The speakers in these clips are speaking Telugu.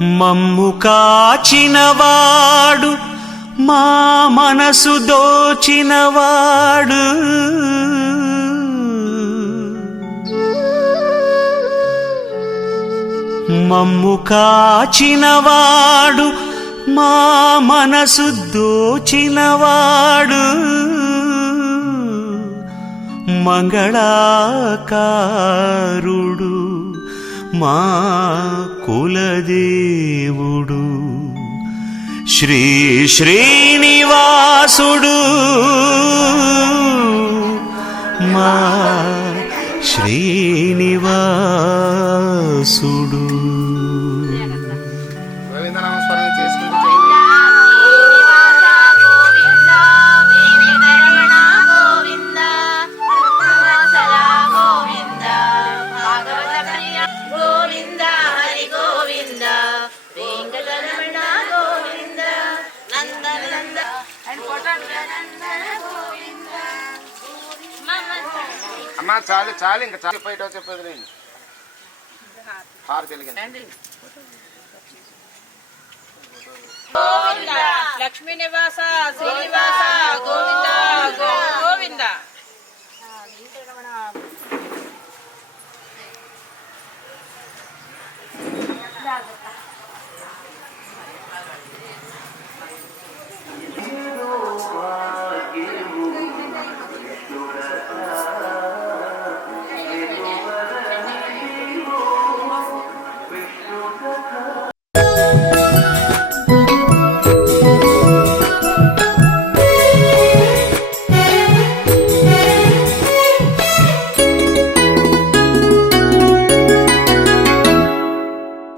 మమ్ము కాచినవాడు మా మనసు దోచినవాడు మమ్ము కాచినవాడు మా మనసు దోచినవాడు మంగళాకారుడు మా కులదేవుడు శ్రీ శ్రీనివాసుడు మా శ్రీనివాసుడు. అమ్మా చాలు చాలు ఇంకా చాలు బయట చెప్పేది నేను హారు తెలియదు. లక్ష్మీ నివాస శ్రీనివాస గోవింద గోవింద.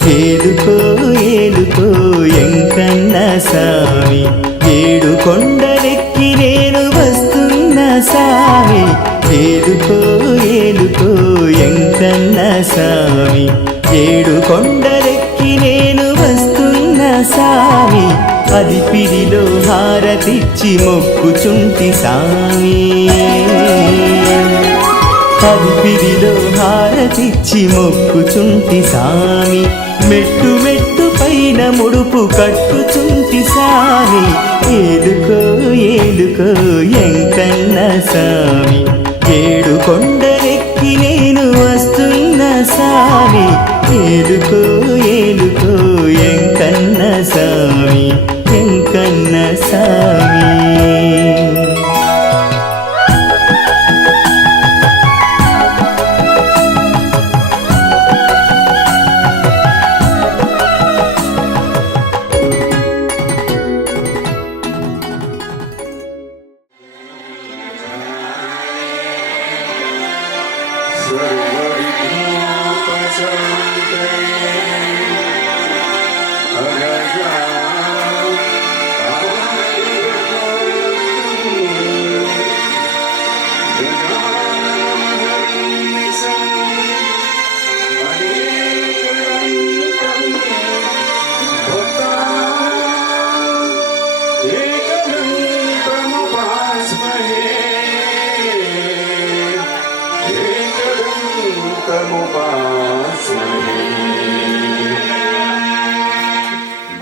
ఏలుకో ఏలుకో ఎంకన్న సామి, ఏడు కొండలెక్కి నేను వస్తున్న సామి. ఏలుకో ఏలుకో ఎంకన్న సామి, ఏడు కొండలెక్కి నేను వస్తున్న సామి. అది పిడిలో హారతిచ్చి మొక్కుచుంటి సామి, అది పిడిలో హారతిచ్చి మొక్కుచుంటి సామి. మెట్టు మెట్టు పైన ముడుపు కట్టుచుంటి సామి. ఏలుకో ఏలుకో ఎంకన్న సామి, ఏడు కొండలెక్కి నేను వస్తున్న సామి. ఏలుకో ఏలుకో ఎంకన్న సామి, ఎంకన్న సామి.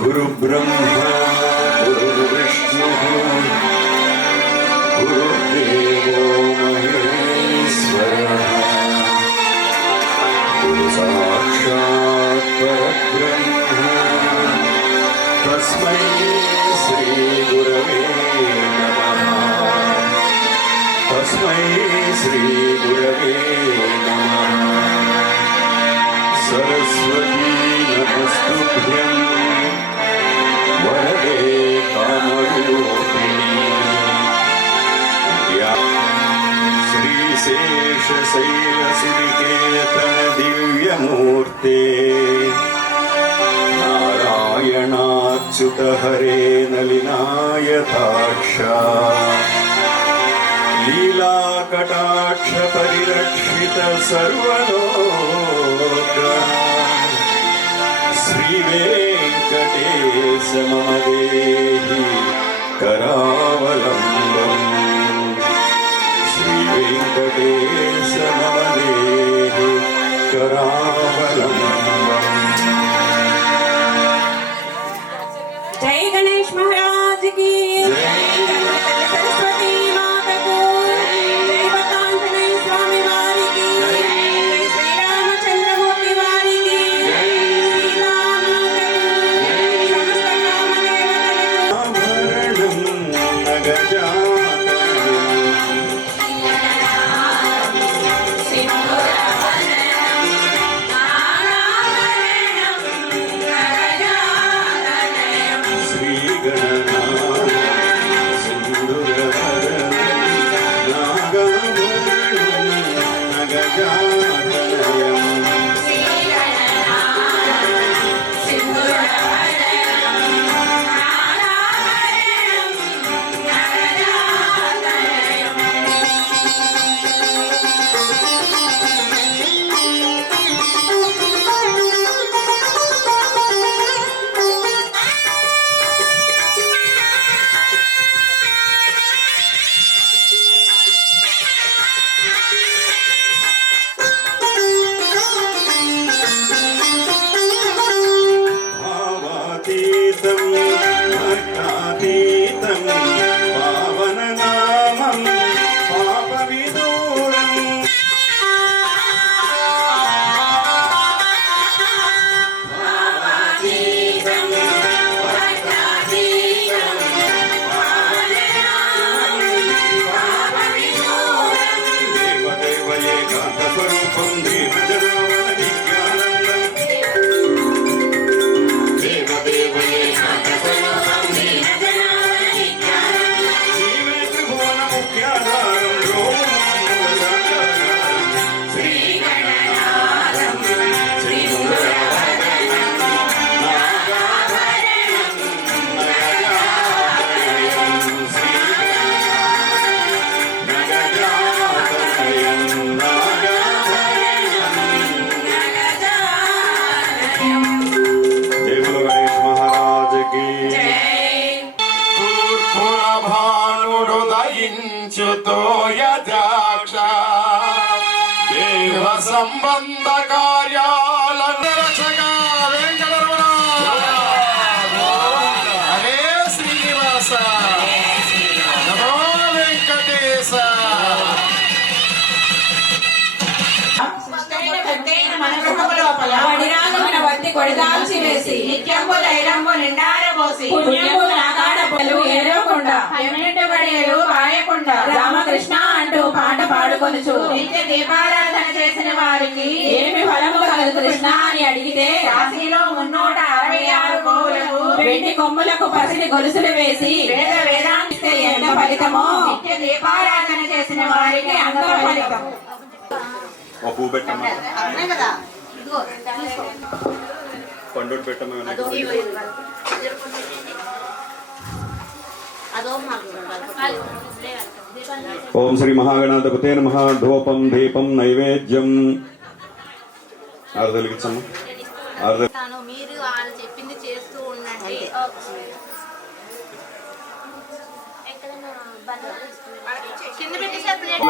गुरु ब्रह्मा गुरु विष्णु गुरुदेवो महेश्वरः, गुरु साक्षात् परब्रह्म तस्मै श्री गुरवे नमः, तस्मै श्री गुरवे नमः. सरस्वती नमस्तुभ्यं वरदे कामरूपिणी. श्रीशेषशैलसुनिकेतन दिव्यमूर्ते नारायणाच्युत हरे नलिनायताक्ष, लीलाकटाक्ष परिरक्षित सर्वलोक. श्रीवेङ्कटेश मम देहि करावलम्बम्, श्रीवेङ्कटेश मम देहि करावलम्बम्. సంబంధ కార్యాల రక్షక వెంకటరమణ హరే శ్రీనివాస నమో వెంకటేశ. వడిరాగమున వత్తి కొడిదాల్చి వేసి నిత్యంబు ధైర్యంబు నిండారబోసి పుణ్యంబు నాగాడ పొలు ఏరవకుండా ఎన్నింటి గడియలు పాయకుండా రామకృష్ణ అంటూ పాట పాడుకొనుచు నిత్య దీపారాధన చేసిన వారికి ఏమి ఫలము కలదు కృష్ణ అని అడిగితే కాశీలో 366 గోవులకు వెండి కొమ్ములకు పసిడి గొలుసులు వేసి వేదాంతిస్తే ఎంత ఫలితమో నిత్య దీపారాధన చేసిన వారికి అంత ఫలితం. ఓ పువ్వు పెట్టమ్మా, పండు పెట్టమ్మా. ఓం శ్రీ మహాగణాధిపతే నమః. ధూపం దీపం నైవేద్యం. ఆరుదలికిచ్చమ్మా, ఆరుదలి. మీరు వాళ్ళు చెప్పింది చేస్తూ ఉండండి. కింద పెట్టేసారు ప్లేట్.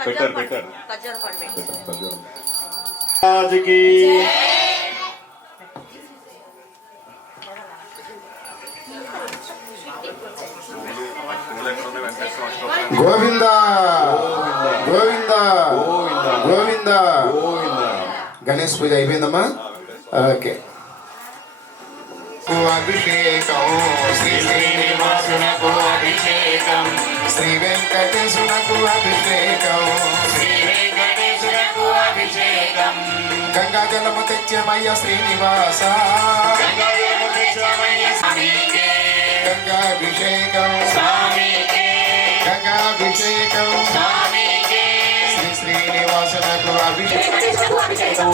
అక్కడ పెట్టారు పెట్టారు. రాజుకి గోవింద గోవింద గోవింద. గణేష్ పూజ అయిపోయిందమ్మా. ఓకే. అభిషేకం శ్రీ శ్రీనివాసునకు అభిషేకం, శ్రీ వెంకటేశునకు అభిషేకం, శ్రీ వెంకటేశునకు అభిషేకం. గంగా జలము తెచ్చమయ్య శ్రీనివాస, గంగాభిషేకం గంగాభిషేకం, శ్రీ శ్రీనివాసునకు అభిషేకం.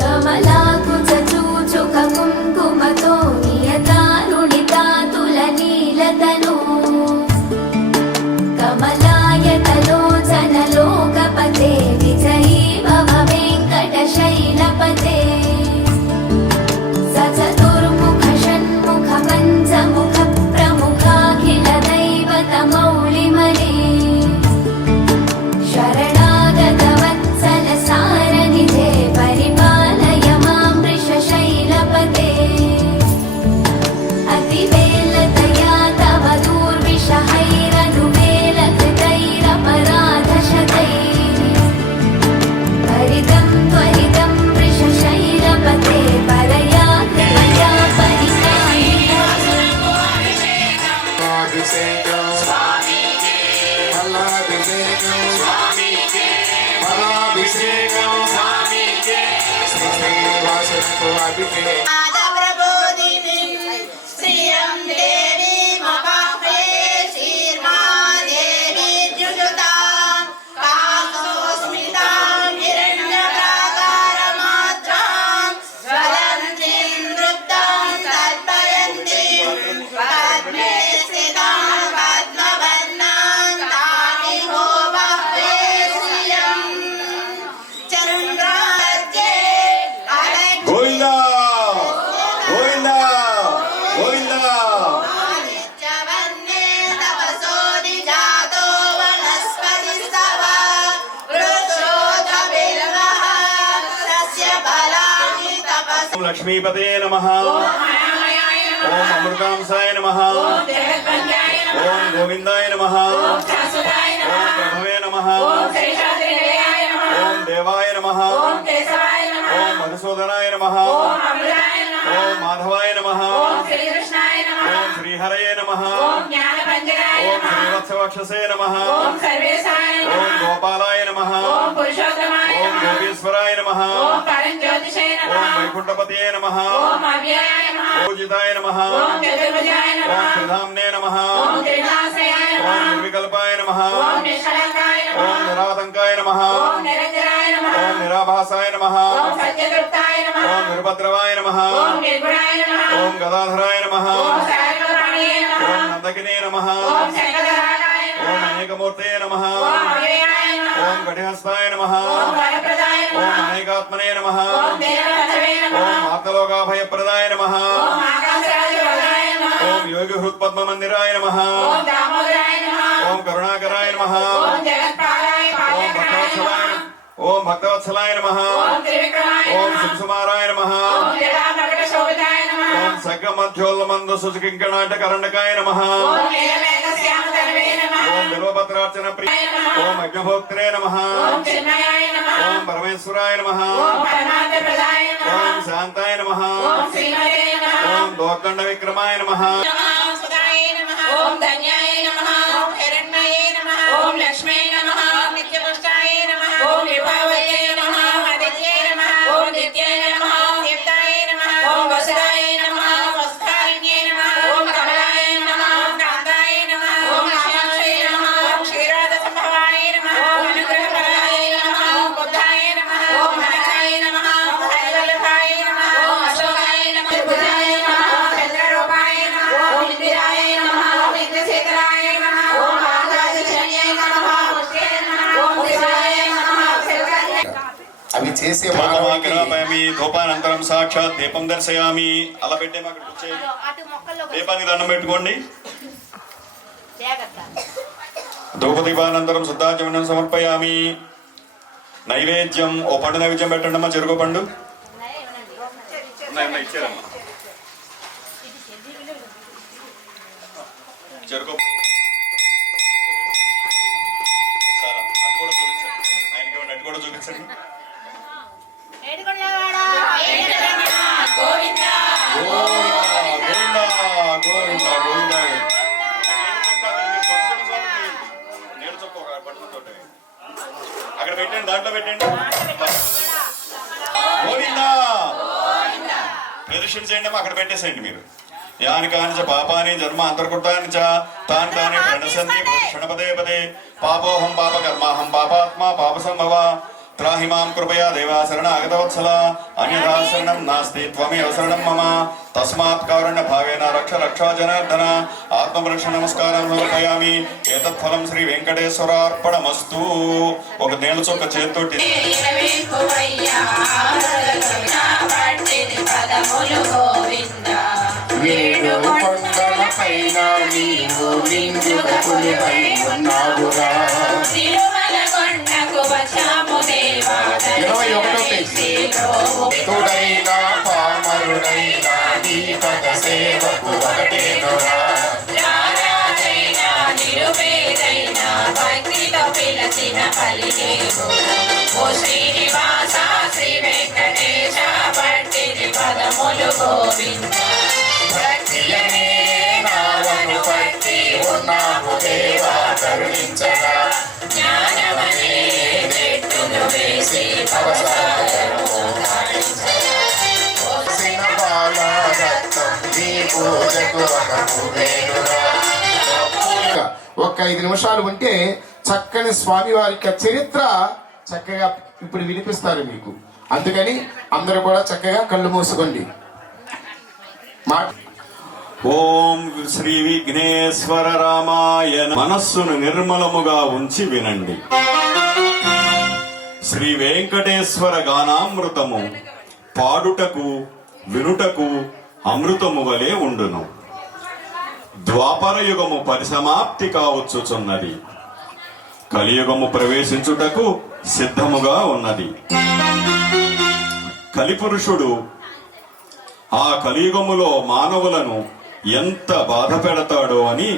కమలాకు చూచుక కుంకుమతో నియతారుణితాతుల నీలతను కమలాయతలో జనలోకపతే విజయీ భవ వెంకట శైలపతే సచతుర్ముఖ షణ్ముఖ పంచముఖ ప్రముఖాఖిల దైవత మౌళిమణే శరణాగత వత్సల సారనిధే పరిపాలయ మాం వృషశైలపతే అతివేలతయా తవ దూర్విషహైరనువేలకృతైరపరాధశతైః పరితం త్వరితం వృషశైలపతే పరయా కృపయా అభిషేకం ఫలాభిషేకం ఫలాభిషేకం, శ్రీ శ్రీనివాసునకు అభిషేకం. శ్రీయం దేవి మహాప్రే శ్రీర్మాదేవి ద్యుజుతాం కామోస్మితాం హిరణ్యప్రాకారమాత్రాం జ్వలంతిం నృత్తాం కల్పయంతిం పద్మే స్థితాం పద్మవర్ణాం తామిహో బహ్వే శ్రియం చంద్రాజ్ఞే గోవింద గోవింద గోవింద. ఆదిత్యవన్నే తపసోది జాతో వనస్పతిస్తవ వృక్షోధబిల్వః సస్య ఫలాని తపస్. లక్ష్మీపతే నమః. ఓం అమృతాంసాయ నమః. ఓం గోవిందాయ నమః. ఓం ప్రభవే నమః. ఓం దేవాయ నమః. ఓం మధుసూదనాయ నమః. ఓం మాధవాయ నమః. ఓం శ్రీహరయే నమః. ఓం శ్రీవత్సవక్షసే నమః. ఓం గోపాలాయ నమః. ఓం గోపీశ్వరాయ నమః. ఓం వైకుంఠపతయే నమః. పూజితాయ నమః. ఓం త్రిధామ్నే నమః. ఓం నిర్వికల్పాయ నమః. ఓం నిరాతంకాయ నమః. ఓం నిరాభాసాయ నమః. ఓం నిరుపద్రవాయ నమః. ఓం గదాధరాయ నమః. ఓం నందకినే నమః. ఓం అనేకమూర్తయే నమః. ఓం గడిహస్తాయ నమః. నమః ఓం అనేకాత్మనే నమః ఓం దేవతవే నమః ఓం ఆర్తలోకాభయప్రదాయ నమః ఓం ఆకాశరాజవదనాయ నమః ఓం యోగి హృత్పద్మ మందిరాయ నమః ఓం దామోదరాయ నమః ఓం కరుణాకరాయ నమః ఓం జగత్పాలాయ ఓం పాలకరాయ నమః ఓం భక్తవత్సలాయ నమః ఓం త్రివిక్రమాయ ఓం నమః శుభసుమారాయ నమః ఓం జటామకట శోభితాయ నమః ఓం సగ్గమధ్యోల్లమంద సుఖింకణాటకరణకాయ నమః ఓం నీలమేఘశ్యామతనవే నమః ఓం బిల్వపత్రార్చన ప్రియ ఓం అగ్నిభోక్త్రే నమః ఓం చిన్మయాయ నమః ఓం పరమేశ్వరాయ నమః ఓం పరమార్థప్రదాయ నమః ఓం శాంతాయ నమః ఓం శ్రీమతే నమః ఓం దోర్దండ విక్రమాయ నమః నమః సుధాయ నమః ఓం ధన్యాయ నమః ఓం హిరణ్మయే నమః ఓం లక్ష్మీ నమః ఓం నిత్యపుష్టాయ నమః ఓం విభావయే నమః ఓం ఆదిత్యే నమః ఓం నిత్యే నమః ఓం దీప్తాయ నమః ఓం వసుదాయ నమః ఓం వసుధారిణ్యే నమః ఓం కమలాయ నమః ఓం కాంతాయ నమః ఓం కామాక్షే నమః ఓం క్షీరాద సంభవాయ నమః ఓం అనుగ్రహప్రదాయ నమః ఓం బుద్ధాయ నమః ఓం మనకాయ నమః ఓం హరివల్లభాయ నమః ఓం అశోకాయ నమః బుద్ధాయ నమః ఓం చంద్రరూపాయ నమః ఓం ఇందిరాయ నమః ఓం ఇంద్రశేఖరాయ నమః ఓం ఆకాశశరణ్యాయ నమః పుష్టే నమః ఓం శివాయ నమః శివకాయ అవి చేసే మానవాకి మానవాగ్రహమయామి ధూపానంతరం సాక్షాత్ దీపం దర్శయామి అలా పెట్టేమో అక్కడ కూర్చోండి దీపానికి దండం పెట్టుకోండి ధూపదీపానంతరం శుద్ధాచమనం సమర్పయామి నైవేద్యం ఓ పండు నైవేద్యం పెట్టండి అమ్మా చెరుకు పండు ఇచ్చారమ్మా చెరుకు చాలా అటు కూడా చూపించండి ఆయనకి ఇవ్వండి అటు కూడా చూపించండి గోవింద గోవిందా గోవిందా గోవిందా నీళ్ళ చొక్క ఒక పట్టుకుంటే అక్కడ పెట్టండి దాంట్లో పెట్టండి గోవిందా ప్రదర్శన చేయండి అమ్మా అక్కడ పెట్టేసేయండి మీరు యాని కాని చ పాపాని జన్మ అంతర్కృతాని చ తాని తాని ప్రణశంతి క్షణపదే పదే పాపోహం పాపకర్మాహం పాపాత్మా పాప సంభవ త్రాహి మాం కృపయా దేవా శరణాగతవత్సల అన్యథా శరణం నాస్తి త్వమేవ శరణం మమ తస్మాత్ కారుణ్య భావేన రక్ష రక్షా జనార్దన ఆత్మరక్ష నమస్కారం సమర్పయామి ఏతత్ ఫలం శ్రీ వెంకటేశ్వరార్పణమస్తు ఒక నీళ్ళ చొక్క చేతితోటి ఏడు కొండల పైన నీవు నిండుగా కొలువై ఉన్నావురా 21వ పేజీ భక్తుడైనా పామరుడైనా నీ పద సేవకు ఒకటేనురా ఓ శ్రీనివాస శ్రీ వెంకటేశ పట్టిని పదములు గోవింద భక్తియనే నావను పట్టి ఉన్నావు దేవా కరుణించగా జ్ఞానమనే మెట్టును వేసి సిన బాల రక్తం నీ పూజకు వనము వేరురా ఒక్క 5 నిమిషాలు ఉంటే చక్కని స్వామి వారి యొక్క చరిత్ర చక్కగా ఇప్పుడు వినిపిస్తారు మీకు. అందుకని అందరూ కూడా చక్కగా కళ్ళు మూసుకోండి. ఓం శ్రీ విఘ్నేశ్వర రామాయ మనస్సును నిర్మలముగా ఉంచి వినండి. శ్రీ వెంకటేశ్వర గానామృతము పాడుటకు వినుటకు అమృతము వలె ఉండును. ద్వాపర యుగము పరిసమాప్తి కావచ్చుచున్నది. కలియుగము ప్రవేశించుటకు సిద్ధముగా ఉన్నది. కలిపురుషుడు ఆ కలియుగములో మానవులను ఎంత బాధ పెడతాడో అని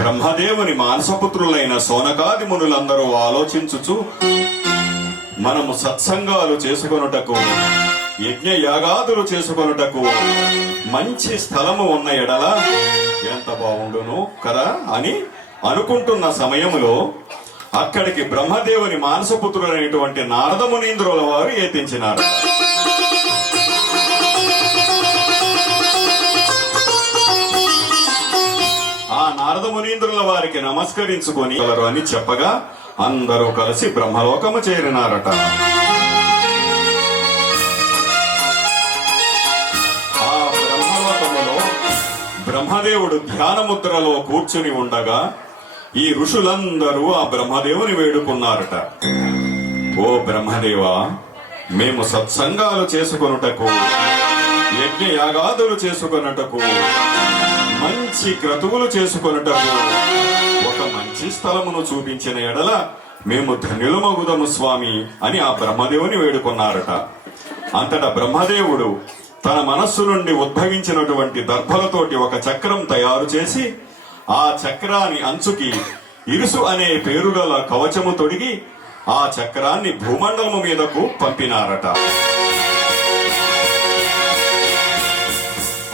బ్రహ్మదేవుని మానసపుత్రులైన సోనకాది మునులందరూ ఆలోచించుచు మనము సత్సంగాలు చేసుకొనుటకు యజ్ఞ యాగాదులు చేసుకొనుటకు మంచి స్థలము ఉన్న ఎడల ఎంత బాగుండును కదా అని అనుకుంటున్న సమయములో అక్కడికి బ్రహ్మదేవుని మానసపుత్రులైనటువంటి నారద మునీంద్రుల వారు యత్నించినారు. ఆ నారద మునీంద్రుల వారికి నమస్కరించుకొని అని చెప్పగా అందరూ కలిసి బ్రహ్మలోకము చేరినారట. ఆ బ్రహ్మలోకములో బ్రహ్మదేవుడు ధ్యానముద్రలో కూర్చుని ఉండగా ఈ ఋషులందరూ ఆ బ్రహ్మదేవుని వేడుకున్నారట. ఓ బ్రహ్మదేవా, మేము సత్సంగాలు చేసుకొనుటకు, యజ్ఞ యాగాదులు చేసుకొనుటకు, మంచి క్రతువులు చేసుకొనుటకు ఒక మంచి స్థలమును చూపించిన ఎడల మేము ధన్యులమగుదము స్వామి అని ఆ బ్రహ్మదేవుని వేడుకున్నారట. అంతటా బ్రహ్మదేవుడు తన మనస్సు నుండి ఉద్భవించినటువంటి దర్భలతోటి ఒక చక్రం తయారు చేసి ఆ చక్రాన్ని అంచుకి ఇరుసు అనే పేరుగల కవచము తొడిగి ఆ చక్రాన్ని భూమండలము మీదకు పంపినారట.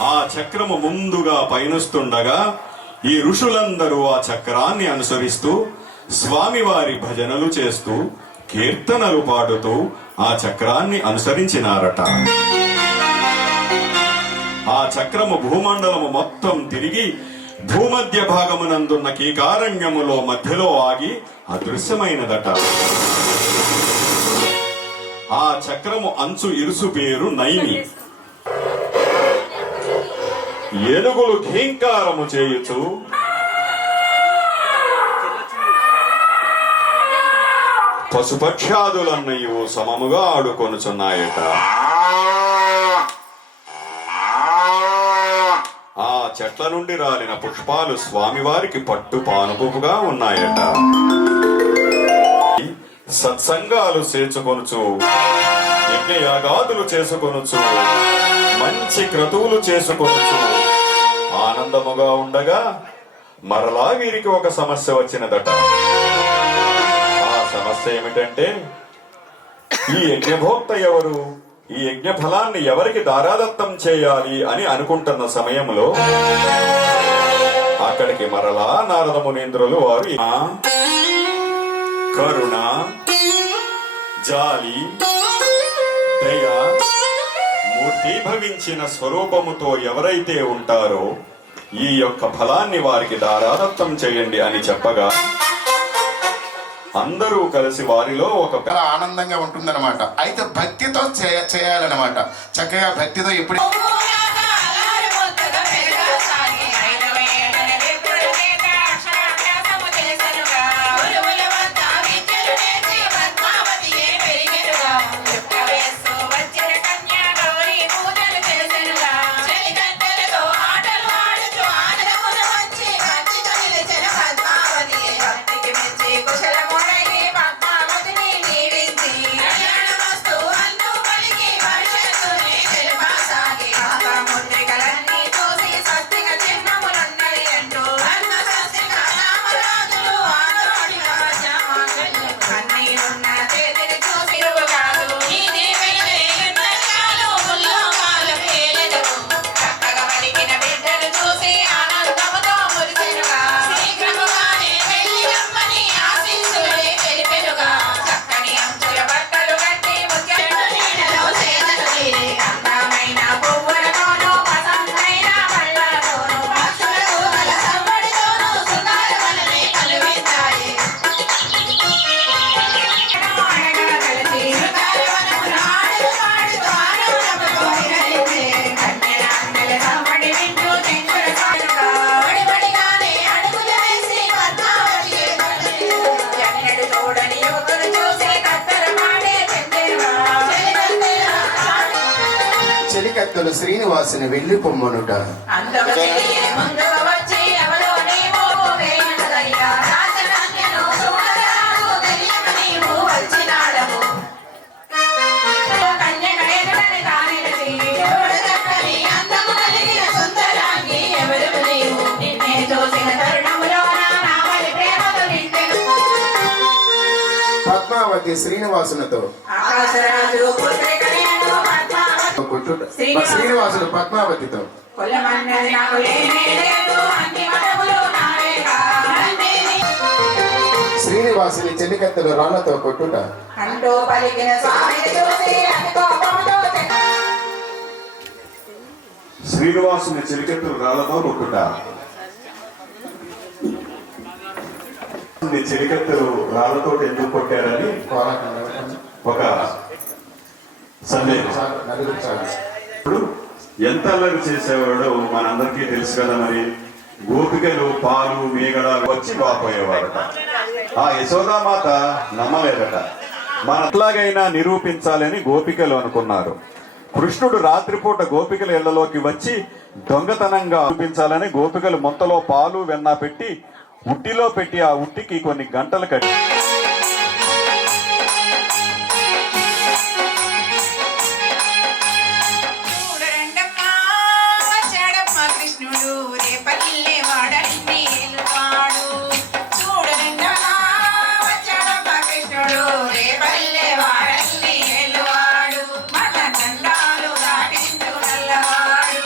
ఆ చక్రము ముందుగా పయనిస్తుండగా ఈ ఋషులందరూ ఆ చక్రాన్ని అనుసరిస్తూ స్వామివారి భజనలు చేస్తూ కీర్తనలు పాడుతూ ఆ చక్రాన్ని అనుసరించినారట. ఆ చక్రము భూమండలము మొత్తం తిరిగి భూమధ్య భాగమునందున్న కీకారణ్యములో మధ్యలో ఆగి అదృశ్యమైనదట. ఆ చక్రము అంచు ఇరుసు పేరు నైమి. ఏనుగులు ఘీంకారము చేయుచు పశుపక్ష్యాదులన్నయు సమముగా ఆడుకొనుచున్నాయట. ఆ చెట్ల నుండి రాలిన పుష్పాలు స్వామివారికి పట్టు పానుపుగా ఉన్నాయట. సత్సంగాలు చేర్చుకొనుచు, యజ్ఞయాగాదులు చేసుకొనుచు, మంచి క్రతువులు చేసుకొనుచు ఆనందముగా ఉండగా మరలా వీరికి ఒక సమస్య వచ్చినదట. ఆ సమస్య ఏమిటంటే, ఈ యజ్ఞభోక్త ఎవరు, ఈ యజ్ఞ ఫలాన్ని ఎవరికి దారాదత్తం చేయాలి అని అనుకుంటున్న సమయంలో అక్కడికి మరలా నారద మునీంద్రులు వారు కరుణ, జాలి, దయ మూర్తిభవించిన స్వరూపముతో ఎవరైతే ఉంటారో ఈ యొక్క ఫలాన్ని వారికి దారాదత్తం చేయండి అని చెప్పగా అందరూ కలిసి వారిలో ఒక చాలా ఆనందంగా ఉంటుందన్నమాట. అయితే భక్తితో చేయాలన్నమాట. చక్కగా భక్తితో ఎప్పుడు చెలికత్తెలు శ్రీనివాసుని వెళ్ళి పొమ్మనుట. పద్మావతి శ్రీనివాసునితో శ్రీనివాసుడు పద్మావతితో శ్రీనివాసుని చెలికత్తెలు రాళ్లతో కొట్టుట. శ్రీనివాసుని చెలికత్తెలు రాళ్లతో కొట్టుట. చెలికత్తెలు రాళ్లతో ఎందుకు కొట్టారని ఒక సందేహం. ఇప్పుడు ఎంత అల్లరి చేసేవాడో మనందరికీ తెలుసు కదా. మరి గోపికలు పాలు మేగడాలు వచ్చి వాపోయేవాడట. ఆ యశోదామాత నమ్మలేదట. మన ఎట్లాగైనా నిరూపించాలని గోపికలు అనుకున్నారు. కృష్ణుడు రాత్రిపూట గోపికల ఇళ్లలోకి వచ్చి దొంగతనంగా చూపించాలని గోపికలు మొత్తలో పాలు వెన్న పెట్టి ఉట్టిలో పెట్టి ఆ ఉట్టికి కొన్ని గంటలు కట్టి చూడండమ్మా వచ్చాడమ్మా కృష్ణుడు రేపల్లె వాడల్ని ఏలువాడు. చూడండమ్మా వచ్చాడమ్మా కృష్ణుడు రేపల్లె వాడల్ని ఏలువాడు. మన దండాలు దాటించు నల్లవాడు.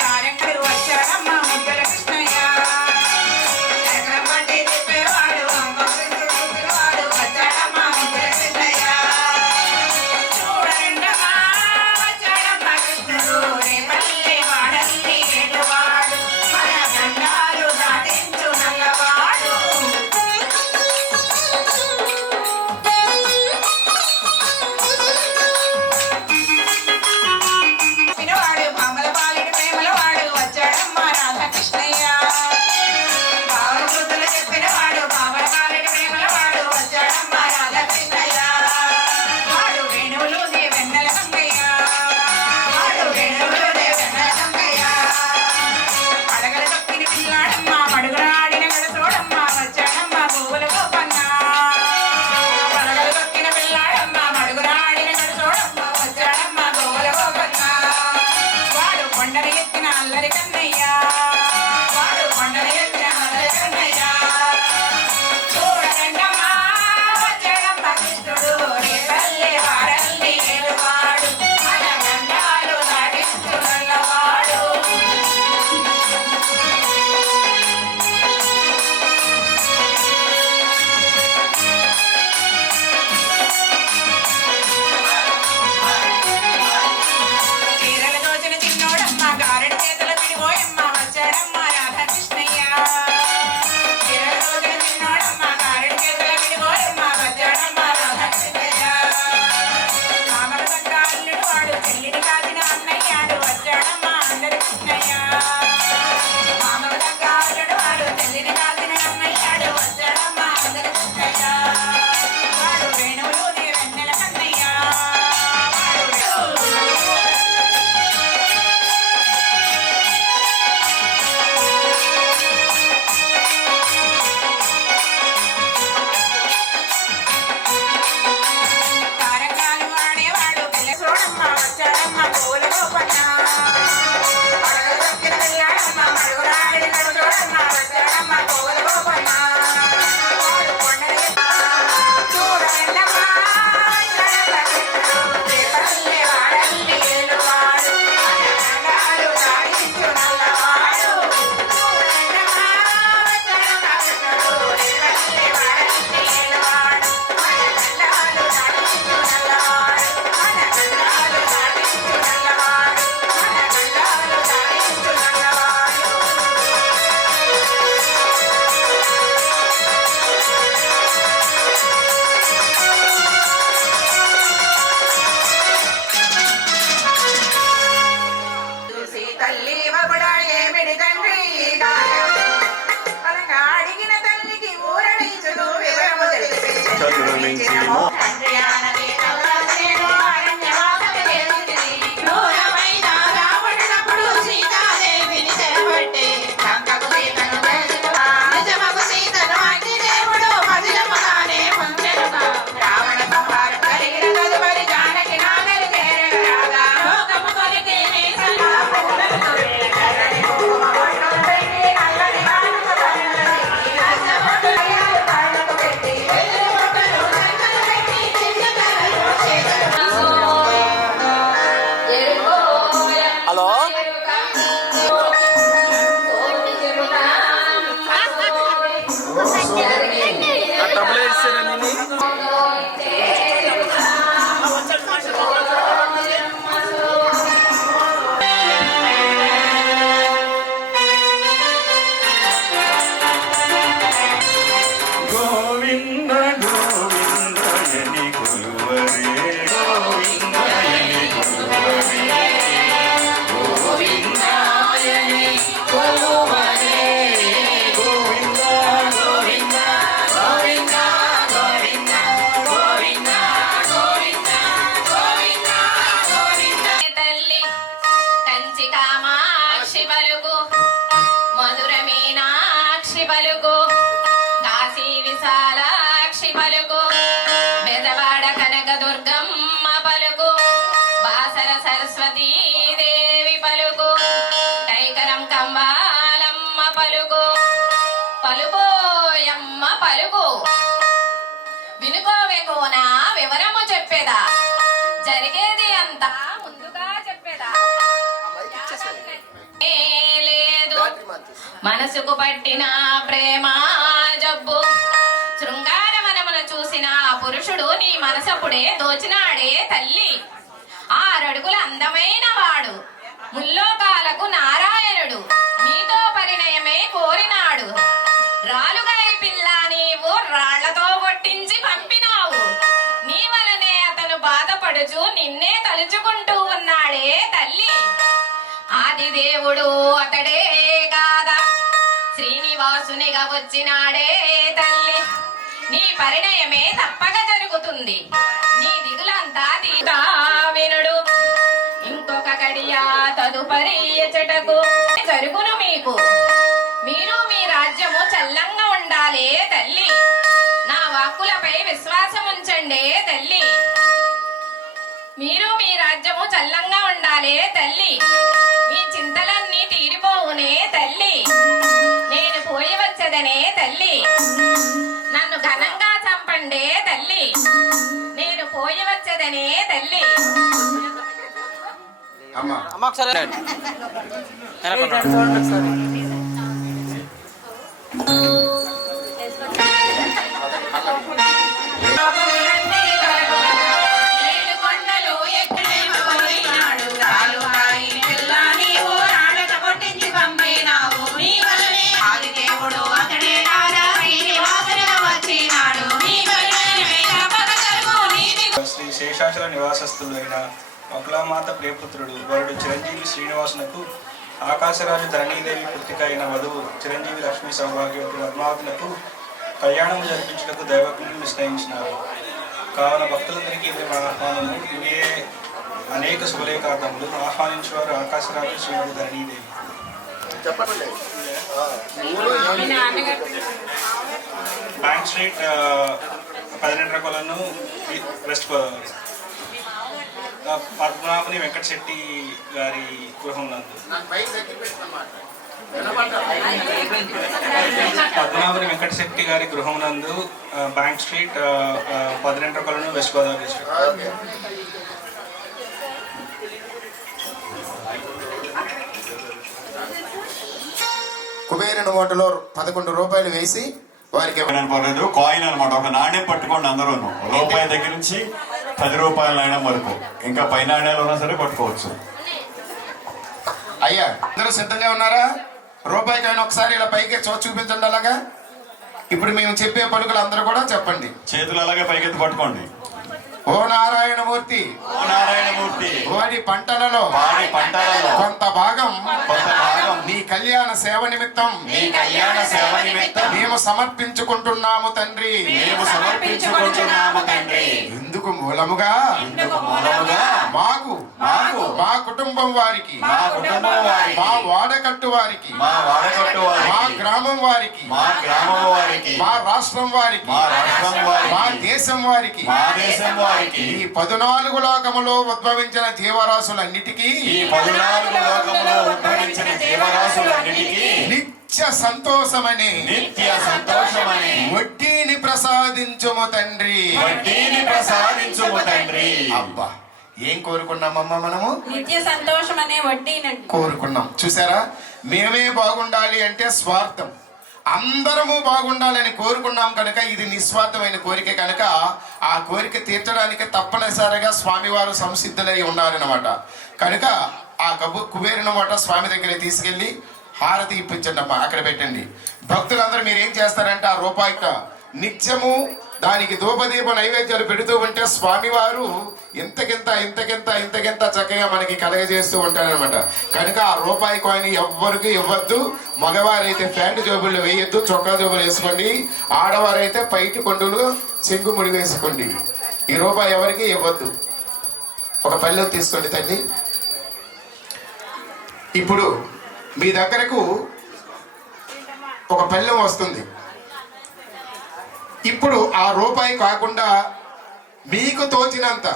తారకుడు వచ్చాడమ్మా ముద్దల కృష్ణయ్య. చక్రం పట్టి తిప్పేవాడు అమ్మ కృష్ణుడు పిలువాడు. వచ్చాడమ్మా ముద్దల కృష్ణయ్య. చూడండమ్మా వచ్చాడమ్మా కృష్ణుడు రేపల్లె వాడల్ని ఏలువాడు. మన దండాలు దాటించు నల్లవాడు. పినవాడు పామల పాలిటి ప్రేమల వాడు. వచ్చాడమ్మా రాధాకృష్ణయ్య. పావన బుద్ధులు చెప్పినవాడు పామల పాలిటి ప్రేమల వాడు. వచ్చాడమ్మా రాధాకృష్ణయ్య. వాడు వేణువులు దే వెన్నెల గంగయ్య. వాడు వేణువులు దే వెన్నెల గంగయ్య. అడగల తొక్కిన పిల్లాడమ్మా మడుగురాడిన గడసోడమ్మా. వచ్చాడమ్మా గోవుల గోపన్న. పడగలు తొక్కిన పిల్లాడమ్మా మడుగురాడిన గడసోడమ్మా. వచ్చాడమ్మా గోవుల గోపన్న. వాడు కొండను ఎత్తిన అల్లరి కన్నయ్య. వాడు కొండను ఎత్తిన అల్లరి కన్నయ్య. చూడండమ్మా వచ్చాడమ్మా కృష్ణుడు రేపల్లె వాడల్ని ఏలువాడు. మన దండాలు దాటించు నల్లవాడు. చీరల దోచిన చిన్నోడమ్మ గారెడి చేతుల పిడిపోయమ్మ. వచ్చాడమ్మా రాధాకృష్ణయ్య. చీరల దోచిన చిన్నోడమ్మ గారెడి చేతుల పిడిపోయమ్మ. వచ్చాడమ్మా రాధాకృష్ణయ్య. మామల దగ్గ అల్లుడు వాడు చెల్లిని కాచిన అన్నయ్యాడు. వచ్చాడమ్మా అందరి కృష్ణయ్య. మామల దగ్గ అల్లుడు వాడు చెల్లిని కాచిన అన్నయ్యాడు. వచ్చాడమ్మా అందరి కృష్ణయ్య. వాడు వేణువులు దే వెన్నెల కన్నయ్య. వాడు తారంగాలు ఆడేవాడు పిల్ల చూడమ్మ. వచ్చాడమ్మ గోవుల గోపన్న. పడగలు తొక్కిన పిల్లాడమ్మ మడుగురాడిన గడు చూడమ్మ. వచ్చాడమ్మ గోవుల గోపన్న. వాడు కొండలు చూడండమ్మా వచ్చాడమ్మ కృష్ణుడు రేపల్లె వాడల్ని ఏలువాడు. మన దండాలు దాటించు నల్లవాడు. చూడండమ్మా వచ్చాడమ్మ కృష్ణుడు రేపల్లె వాడల్ని ఏలువాడు. మన దండాలు దాటించు నల్లవాడు. మన దండాలు దాటించు నల్లవాడు. మన దండాలు దాటించు నల్లవాడు. చూసి తల్లి వగుడా ఏమిడి తండ్రి గాయం. బలంగా అడిగిన తల్లికి ఊరడించును వివరము తెలిపించెను. తండ్రి ఆనని తల్లాసేను అరణ్యవాసము చేసితిని. క్రూరమైన రావణుడప్పుడు సీతాదేవిని చెరపట్టి లంకకు సీతను తెచ్చుకుగా. నిజమగు సీతను అగ్నిదేవుడు మధురముగానే పొందెనుగా. రావణ సంహారం కలిగిన తదుపరి జానకి నాగలి చేరగరాగా. లోకము కొరికేనే సల్లాపములను వేలకరణి కుంకుమ బొట్టులు పెట్టి నల్లని కానుక కన్నులని. ఈ రాజ్యమును అయ్యాలు కాళ్ళకు పెట్టి వెల్లుల్లి మొక్కలు సంకలు పెట్టి చిన్న వినుకోవే కోనా వివరము చెప్పేదా జరిగేది అంతా ముందుగా చెప్పేదా ఏ లేదు మనసుకు పట్టిన ప్రేమ జబ్బు శృంగారవనమును చూసిన ఆ పురుషుడు నీ మనసప్పుడే దోచినాడే తల్లి 6 అడుగుల అందమైన వాడు ముల్లోకాలకు నారాయణుడు నీతో పరిణయమే కోరినాడు రాలుగాయ పిల్ల నీవు రాళ్లతో కొట్టించి పంపినావు నీ వలనే అతను బాధపడుచు నిన్నే తలుచుకుంటూ ఉన్నాడే తల్లి ఆది దేవుడు అతడే కాదా శ్రీనివాసునిగా వచ్చినాడే తల్లి నీ పరిణయమే తప్పక జరుగుతుంది నీ దిగులంతా తీతా వినుడు ఇంకొక గడియా తదుపరి చెటకు జరుగును మీకు మీరు మీ రాజ్యము చల్లంగా ఉండాలే తల్లి నా వాక్కులపై విశ్వాసం ఉంచండే తల్లి మీరు మీ రాజ్యము చల్లంగా ఉండాలే తల్లి మీ చింతలన్నీ తీరిపోవునే తల్లి నేను పోయి వచ్చేదనే తల్లి నన్ను ఘనంగా చంపండే తల్లి నేను పోయి వచ్చేదనే తల్లి అమ్మా ఏడు కొండలు ఎక్కడేమో పోయినాడు రాలుగాయి పిల్ల నీవు రాళ్ళతో కొట్టించి పంపినావు నీ వలనే ఆది దేవుడు అతడే కాదా శ్రీనివాసునిగా వచ్చినాడు నీ పరిణయమే తప్పక జరుగు నీది శ్రీ శేషాచల నివాసస్థులైన వకులామాత ప్రియపుత్రుడు వరుడు చిరంజీవి శ్రీనివాసునకు ఆకాశరాజు ధరణీదేవి పుత్రిక అయిన వధువు చిరంజీవి లక్ష్మీ సౌభాగ్యవతి పద్మావతులకు కళ్యాణం జరిపించుటకు దైవజ్ఞులు నిశ్చయించినారు కావున భక్తులందరికీ ఇది మా ఆహ్వానము ఇవే అనేక శుభలేఖార్థములు ఆహ్వానించేవారు ఆకాశరాజు శ్రీమతి ధరణీదేవి బ్యాంక్ స్ట్రీట్ 12 కొలను వెస్ట్ గోదావరి పద్మనాభని వెంకటశెట్టి గారి గృహం నందు పద్మనాభని వెంకటశెట్టి గారి గృహం నందు బ్యాంక్ స్ట్రీట్ 12 కొలను వెస్ట్ గోదావరి డిస్ట్రిక్ట్. కుబేరుని మూటలో 11 రూపాయలు వేసి వారికి పర్లేదు కాయిన్ అనమాట ఒక నాణ్యం పట్టుకోండి అందరూ రూపాయి దగ్గర నుంచి 10 రూపాయల నాణ్యం వరకు ఇంకా పై నాణ్యాలు ఉన్నా సరే పట్టుకోవచ్చు. అయ్యా అందరూ సిద్ధంగా ఉన్నారా? రూపాయికైనా ఒకసారి ఇలా పైకి చూపించండి. అలాగా ఇప్పుడు మేము చెప్పే పలుకులు అందరూ కూడా చెప్పండి. చేతులు అలాగే పైకెత్తి పట్టుకోండి. ఓ నారాయణమూర్తి ఓ నారాయణమూర్తి వాడి పంటలలో కొంత భాగం నీ కళ్యాణ సేవ నిమిత్తం మేము సమర్పించుకుంటున్నాము తండ్రి. ఇందుకు మూలముగా మాకు మా కుటుంబం వారికి మా వాడకట్టు వారికి మా గ్రామం వారికి మా రాష్ట్రం వారికి మా దేశం వారికి ఈ 14 లోకములో ఉద్భవించిన జీవరాశులన్నిటికీ నిత్య సంతోషమని వడ్డీని ప్రసాదించుము తండ్రి. అబ్బా ఏం కోరుకున్నామమ్మా మనము? నిత్య సంతోషం అనే వడ్డీనండి కోరుకున్నాం. చూసారా, మేమే బాగుండాలి అంటే స్వార్థం, అందరము బాగుండాలని కోరుకున్నాం కనుక ఇది నిస్వార్థమైన కోరిక కనుక ఆ కోరిక తీర్చడానికి తప్పనిసరిగా స్వామివారు సంసిద్ధులై ఉన్నారన్నమాట. కనుక ఆ కుబేరుని మాట స్వామి దగ్గర తీసుకెళ్ళి హారతి ఇప్పించండి అమ్మా, అక్కడ పెట్టండి. భక్తులందరూ మీరు ఏం చేస్తారంటే ఆ రూపాయిక నిత్యము దానికి ధూపదీప నైవేద్యాలు పెడుతూ ఉంటే స్వామివారు ఇంతకింత చక్కగా మనకి కలగజేస్తూ ఉంటారనమాట. కనుక ఆ రూపాయి కాయిన్ ఎవ్వరికి ఇవ్వద్దు. మగవారైతే ప్యాంటు జోబుల్లో వేయొద్దు, చొక్కా జోబులు వేసుకోండి. ఆడవారైతే పైటి కొండులు చెంగు ముడి వేసుకోండి. ఈ రూపాయి ఎవరికి ఇవ్వద్దు. ఒక పల్లెం తీసుకోండి తల్లి. ఇప్పుడు మీ దగ్గరకు ఒక పల్లెం వస్తుంది. ఇప్పుడు ఆ రూపాయి కాకుండా మీకు తోచినంత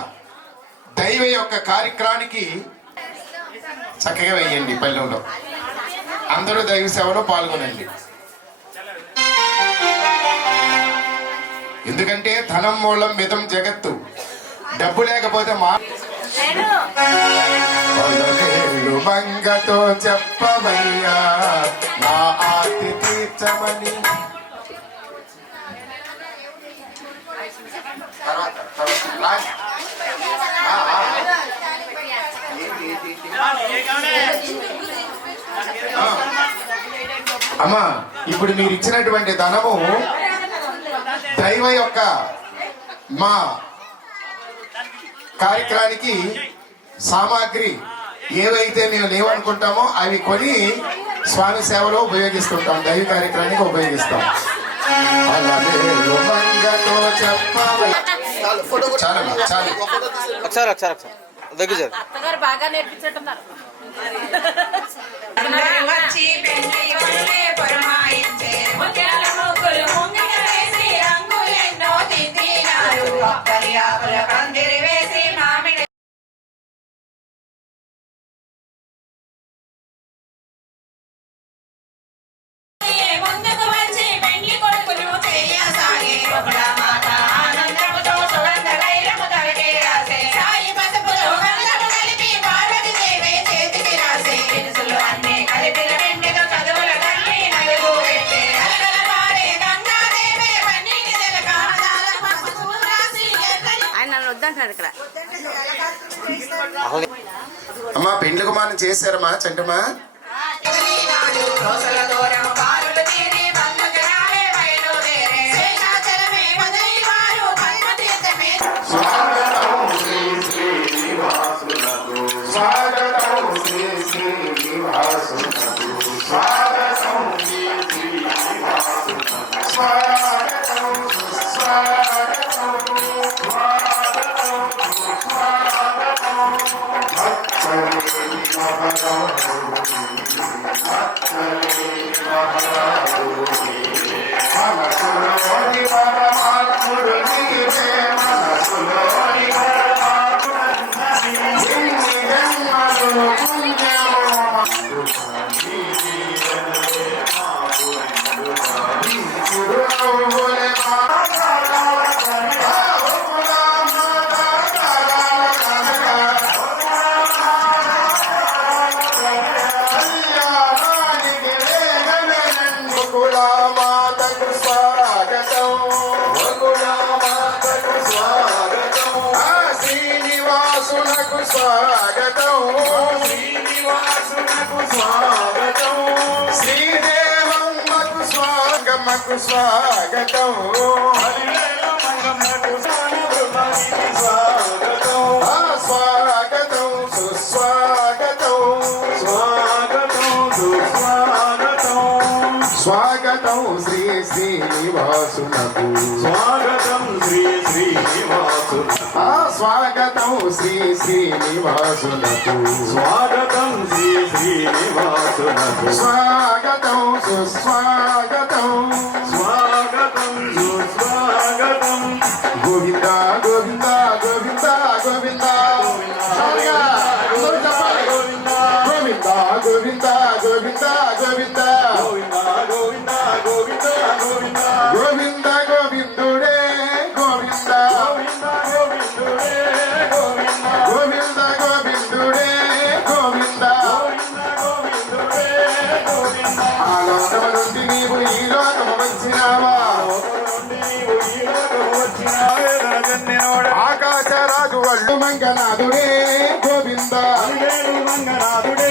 దైవ యొక్క కార్యక్రమానికి చక్కగా వేయండి. పల్లెంలో అందరూ దైవ సేవలో పాల్గొనండి. ఎందుకంటే ధనం మూలం మిదం జగత్తు. డబ్బు లేకపోతే మా పలువేలు మంగతో చెప్పవయ్యా నా ఆర్తి తీర్చమని. అమ్మా, ఇప్పుడు మీరు ఇచ్చినటువంటి ధనము దైవ యొక్క మా కార్యక్రమానికి సామాగ్రి ఏవైతే మేము లేవనుకుంటామో అవి కొని స్వామి సేవలో ఉపయోగిస్తుంటాం, దైవ కార్యక్రమానికి ఉపయోగిస్తాం. అత్తగారు బాగా నేర్పించట్టున్నారు. వచ్చి పెళ్లి వల్లే పురమాయించే ముత్యాల ముగ్గులు ముంగిట వేసి రంగులెన్నో దిద్దినారు. కొబ్బరి ఆకుల పందిరి వేసి మామిడి ముందుకు వచ్చి పెళ్లి కొడుకులు చేయసాగే మాట ఆనందముతో సుగంధ గైరము తలకే రాసే సాయి పసుపులో గంధము కలిపి పార్వతి దేవి చేతికి రాసే దినుసులు అన్ని కలిపిన వెండితో చదువుల తల్లి నలుగు పెట్టే అలగల పారే గంగాదేవి పన్నీటి తెలక పసుపు రాసి ఆయన నన్ను వద్దంటాడు ఇక్కడ. అమ్మా, పెండ్లి కుమార్ని చేశారమ్మా చంటమ్మా? రోజుల దూరం బాలులు తీరి బంధుజనాలే బయలుదేరే శేషాచలమే మొదలై వారు పద్మతీర్థమే. స్వాగతం శ్రీ శ్రీనివాసులకు, స్వాగతం శ్రీ శ్రీనివాసులకు, స్వాగతం శ్రీ శ్రీనివాసులకు, స్వాగతం సుస్వాగతం, స్వాగతం సుస్వాగతం. భక్తలేని మనసులోని పరమాత్ముడు నీవే, మనసులోని పరమాత్ముడు ఎన్ని జన్మలు పుణ్యమో శ్రీనివాసునకు స్వాగతం, శ్రీనివాసునకు స్వాగతం, శ్రీదేవమ్మకు స్వాగమ్మకు స్వాగతం, స్వాగతం సుస్వాగతం, స్వాగతం సుస్వాగతం, స్వాగతం శ్రీ శ్రీనివాసునకు, స్వాగతం శ్రీ శ్రీనివాసునకు, స్వాగతం శ్రీ శ్రీనివాసునకు, స్వాగతం శ్రీ శ్రీనివాసునకు, స్వాగతం సుస్వాగతం, స్వాగతం సుస్వాగతం. గోవింద గోవింద గోవింద గోవింద గోవింద గోవింద గోవింద గోవింద గోవింద గోవింద గోవింద గోవింద గోవింద గోవిందుడే గోవింద గోవిందుడే గోవింద గోవింద గోవిందుడే గోవింద గోవిందుడే గోవింద. ఆ లోకము నుండి నీవు ఈ లోకము వచ్చినావా, ఆకాశరాజు వల్లు మంగనాథుడే గోవింద, మంగనాథుడే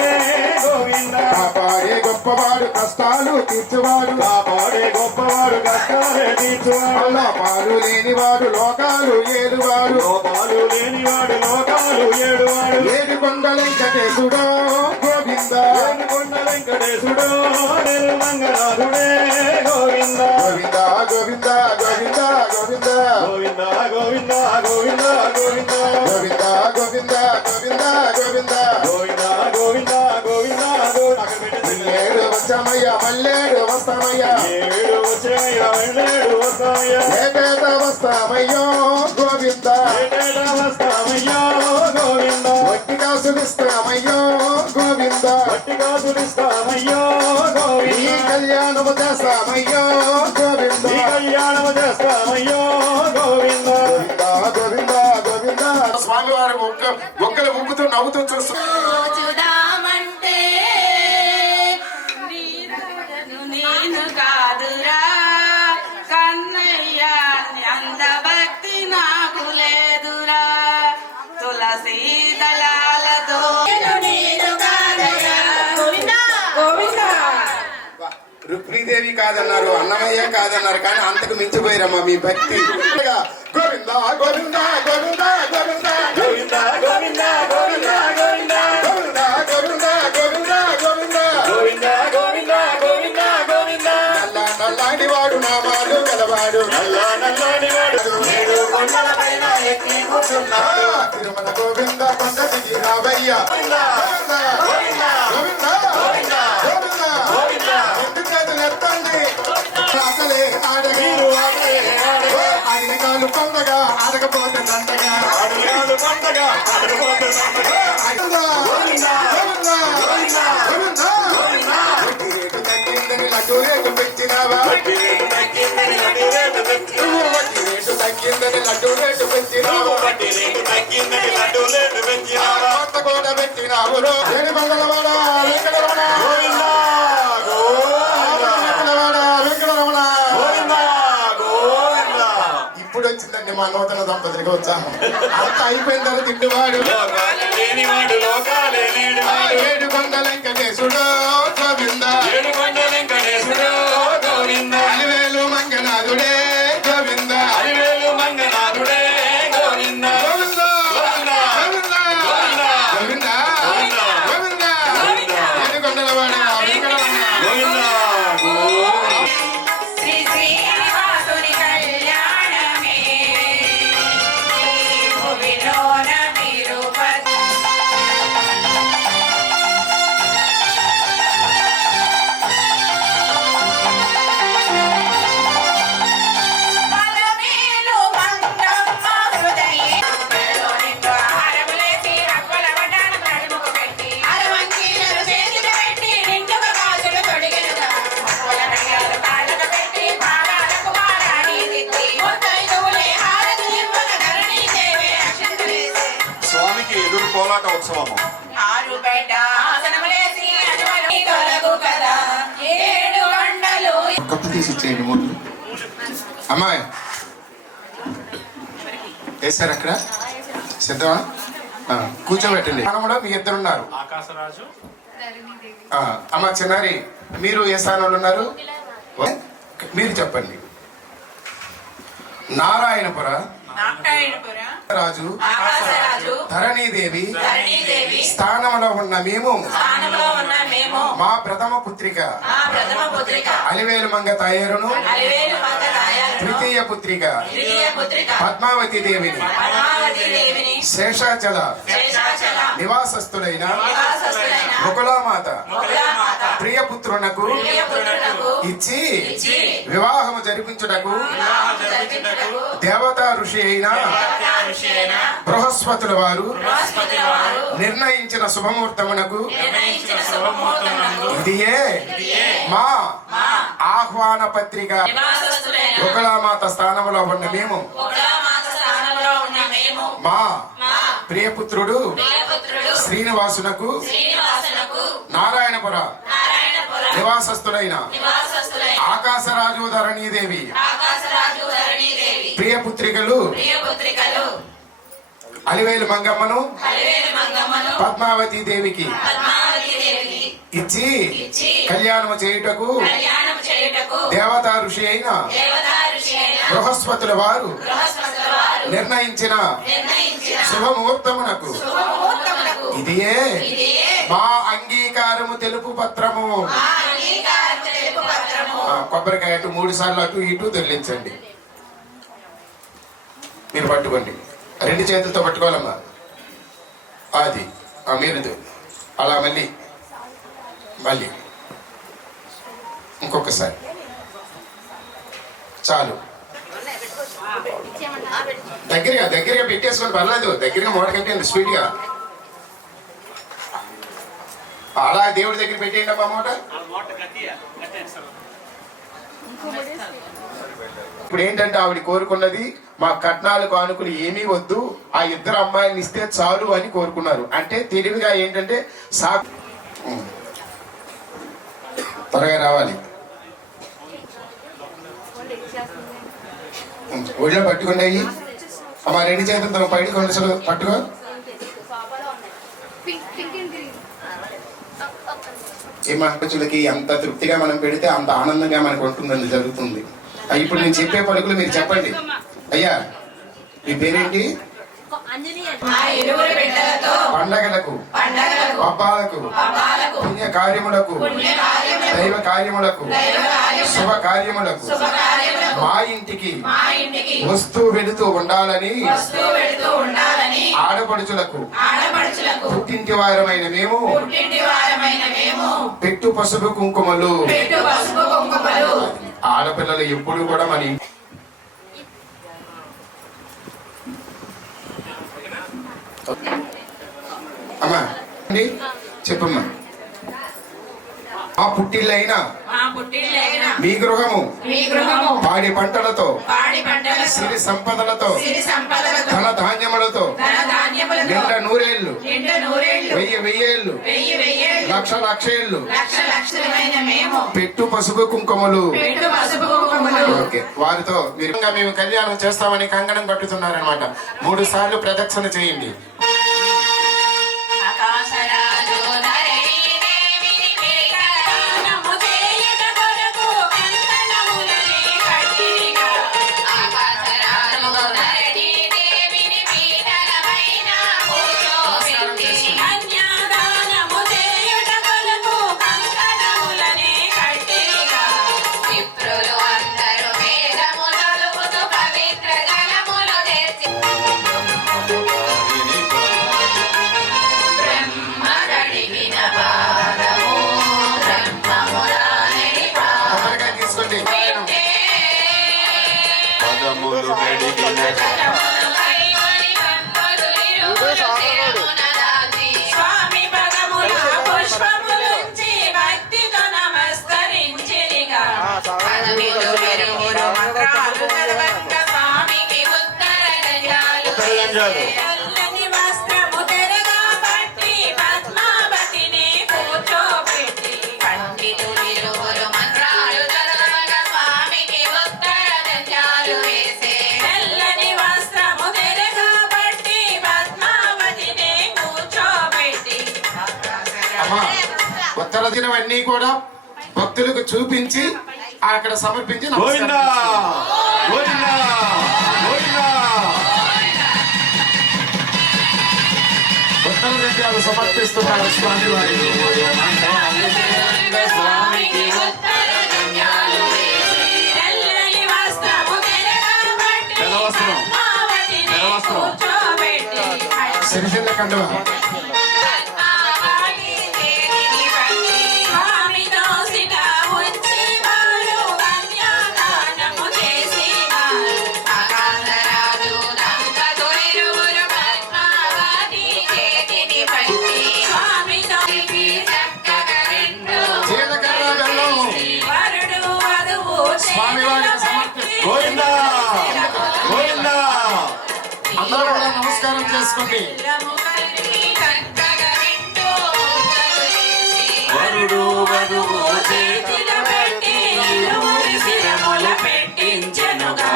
గోవింద. కాపాడే గొప్పవాడు కష్టాలు తీర్చువాడు, కాపాడే గొప్పవాడు కష్టాలే తీర్చువాడు. లోపాలు లేనివాడు లోకాలు ఏడువాడు, లోపాలు లేనివాడు లోకాలు ఏడువాడు. ఏడు కొండ వెంకటేశుడో గోవింద, ఏడు కొండ వెంకటేశుడో మంగనాథుడే గోవింద. గోవింద గోవింద గోవింద గోవింద గోవింద గోవింద గోవింద గోవింద గోవింద గోవింద గోవింద గోవింద గోవింద గోవింద గోవింద గోవింద. ఏడు వచ్చామయ్య మల్లేడు వస్తామయ్యా, ఏడు వచ్చామయ్య మల్లేడు వస్తామయ్యా. ఏటేట వస్తామయ్యో గోవింద, ఏటేట వస్తామయ్యో గోవింద. వట్టి కాసులిస్తామయ్యో గోవింద, వట్టి కాసులిస్తామయ్యో గోవింద. ఈ కళ్యాణము చేస్తామయ్యో గోవింద, ఈ కళ్యాణము చేస్తామయ్యో ఒక్కలు ఊపుతూ నవ్వుతూ చూస్తూ చూదామంటే నేను కాదురా కన్నయ్య అంత భక్తి నాకు లేదురా తులసి దళాలతో నేను కాదురా గోవిందా రుక్మిణీదేవి కాదన్నారు, అన్నమయ్య కాదన్నారు, కానీ అంతకు మించిపోయారమ్మా మీ భక్తి. గోవింద గోవింద గోవింద గోవింద గోవింద గోవింద గోవింద గోవింద గోవింద గోవింద గోవింద గోవింద గోవింద గోవింద గోవింద గోవింద నల్ల నల్లాడి వాడు నామాలు గలవాడు నల్ల నల్లాడి వాడు ఏడు కొండల పైన ఎక్కి కూర్చున్నాడు తిరుమల గోవింద కొండ దిగి రావయ్య గోవింద గోవింద గోవింద గోవింద గోవింద గోవింద రెండు చేతులు ఎత్తండి అసలే ఆడగీరు ఆయన కాలు పొందగా ఆడకపోతే దండగా ఆడగాలు పొందగా ఆడకపోతే దండగా గోవింద గోవింద గోవింద గోవింద గోవింద రేటు తగ్గిందని లడ్డు రేటు పెంచినావా రేటు తగ్గిందని లడ్డు రేటు పెంచినావా రేటు తగ్గిందని లడ్డు రేటు పెంచినావా రేటు తగ్గిందని లడ్డు రేటు పెంచినావా కొత్త కోట పెట్టినావు ఏడు బంగళవాడ వెంకటరమణ గోవింద ఇప్పుడు వచ్చిందండి మా నూతన దంపతులకి ఉత్సాహం. అంత అయిపోయిన తర్వాత తిట్టువాడు ఏడు కొండ వెంకటేశుడు గోవింద అలివేలు మంగనాథుడే గోవింద గోవింద గోవింద గోవింద గోవింద ఏడు కొండలవాడ శ్రీ శ్రీనివాసుని కళ్యాణమే ఈ భువిలోన తిరుపతి పలమేలు మంగమ్మ హృదయంలోనింటూ హారములేసి హక్కుల వడ్డాను నడుముకు పెట్టి అరవంకీలను చేతికి పెట్టి నిండుగా గాజులు తొడిగెనుగా హక్కుల నయ్యాలు కాళ్ళకు పెట్టి పాదాలకు మారాణి దిద్ది ముత్తైదువులే హారతులివ్వగా ధరణి దేవే అక్షంతలేసే స్వామికి ఎదురు కోలాట ఉత్సవము. ఆరు బయట ఆసనములేసి అటువలు తొలగు కదా ఏడు కొండలు కప్పు తీసి ఇచ్చేయండి మూడు అమ్మాయి వేసారు అక్కడ సిద్ధమా కూర్చోబెట్టండి కూడా మీ ఇద్దరు ఉన్నారు అమ్మ చిన్నారి మీరు ఏ స్థానంలో ఉన్నారు మీరు చెప్పండి నారాయణపుర నారాయణపుర రాజు ఆకాశరాజు ధరణీదేవి ధరణీదేవి స్థానంలో ఉన్న మేము స్థానంలో ఉన్న మేము మా ప్రథమ పుత్రిక మా ప్రథమ పుత్రిక అలివేలు మంగ తాయారును అలివేలు మంగ తాయారును ద్వితీయ పుత్రిక ద్వితీయ పుత్రిక పద్మావతి దేవిని పద్మావతి దేవిని శేషాచల శేషాచల నివాసస్థులైన నివాసస్థులైన ముకులామాత ముకులామాత ప్రియపుత్రునకు ప్రియపుత్రునకు ఇచ్చి ఇచ్చి వివాహము జరిపించుటకు వివాహము జరిపించుటకు దేవతా ఋషి అయిన దేవతా ఋషి అయిన బృహస్పతుల వారు బృహస్పతుల వారు నిర్ణయించిన శుభముహూర్తమునకు నిర్ణయించిన శుభముహూర్తమునందు ఇదియే మా ఆహ్వాన పత్రిక నివాసస్థులైన ముకులామాత స్థానంలో ఉన్న మేము ముకులామాత స్థానంలో ఉన్న మేము మా మా ప్రియపుత్రుడు ప్రియపుత్రుడు శ్రీనివాసునకు శ్రీనివాసునకు నారాయణపుర నారాయణపుర నివాసస్థులైన నివాసస్థులైన ఆకాశరాజు ధరణీదేవి ఆకాశరాజు ధరణీదేవి ప్రియపుత్రికలు ప్రియపుత్రికలు అలివేలు మంగమ్మను అలివేలు మంగమ్మను పద్మావతి దేవికి పద్మావతి దేవికి ఇచ్చి ఇచ్చి కళ్యాణము చేయుటకు కళ్యాణం చేయుటకు దేవతా ఋషి అయిన దేవతా ఋషి అయిన బృహస్పతుల వారు బృహస్పతుల వారు నిర్ణయించిన నిర్ణయించిన శుభముహూర్తమునకు శుభముహూర్తమునకు ఇదియే ఇదియే మా అంగీకారము తెలుపు పత్రము మా అంగీకారం తెలుపు పత్రము కొబ్బరికాయ అటు 3 సార్లు అటు ఇటు దొర్లించండి. మీరు పట్టుకోండి, 2 చేతులతో పట్టుకోవాలమ్మా. అది మీరు అలా మళ్ళీ మళ్ళీ ఇంకొకసారి చాలు. దగ్గరగా పెట్టేసుకొని పర్లేదు, దగ్గరగా మూట కట్టండి స్పీడ్గా. అలా దేవుడి దగ్గర పెట్టేయండి అమ్మా మూట. ఇప్పుడు ఏంటంటే ఆవిడ కోరుకున్నది మా కట్నాలు కానుకలు ఏమీ వద్దు, ఆ ఇద్దరు అమ్మాయిని ఇస్తే చాలు అని కోరుకున్నారు. అంటే తెలివిగా ఏంటంటే త్వరగా రావాలి, ఒళ్ళో పట్టుకున్నాయి అమ్మా, రెండు చేతులు తమ పైకి కొంచెం పట్టుకో. ఏ మహర్షులకి ఎంత తృప్తిగా మనం పెడితే అంత ఆనందంగా మనకు ఉంటుందని జరుగుతుంది. ఇప్పుడు నేను చెప్పే పలుకులు మీరు చెప్పండి. అయ్యా మీ పేరేంటి? మా ఇరువురు బిడ్డలతో పండగలకు పబ్బాలకు పుణ్య కార్యములకు దైవ కార్యములకు శుభ కార్యములకు మా ఇంటికి వస్తూ వెళుతూ ఉండాలని ఆడపడుచులకు పుట్టింటి వారమైన మేము పెట్టు పసుపు కుంకుమలు. ఆడపిల్లలు ఎప్పుడు కూడా మన అమ్మా చెప్పమ్మా. ఆ పుట్టిల్లైనా మీ గృహము పాడి పంటలతో సిరి సంపదలతో ధన ధాన్యములతో నిండ నూరేళ్లు వెయ్యేళ్ళు లక్ష లక్షేళ్ళు పెట్టు పసుపు కుంకుమలు. ఓకే, వారితో మేము కళ్యాణం చేస్తామని కంకణం కట్టుతున్నారనమాట. 3 సార్లు ప్రదక్షిణ చేయండి. స్వామి పదముల పుష్పములుంచి భక్తితో నమస్కరించిరిగా స్వామికి ఉత్తర గజాలు తెల్లని వస్త్రము తెరగా పట్టి పద్మావతిని కూర్చోబెట్టి పండితులిరువురు మంత్రాలు చదవగా స్వామికి ఉత్తర గజాలు వేసే తెల్లని వస్త్రము తెరగా పట్టి పద్మావతిని కూర్చోబెట్టి ఉత్తర దినం అన్ని కూడా భక్తులకు చూపించి అక్కడ సమర్పించి గోవిందా గోవిందా గోవిందా. ఉత్తర దినాలు సమర్పిస్తున్నారు స్వామి వారి. స్వామికి ఉత్తర గజాలు వేసి తెల్లని వస్త్రము తెరగా పట్టి పద్మావతిని కూర్చోబెట్టి సిరిసిల్ల కండువ గోవిందా గోవిందా. అందరూ కూడా నమస్కారం చేసుకోండి. వరుడు వధువు చేతిలో పెట్టి ఇరువురి శిరముల పెట్టించెనుగా.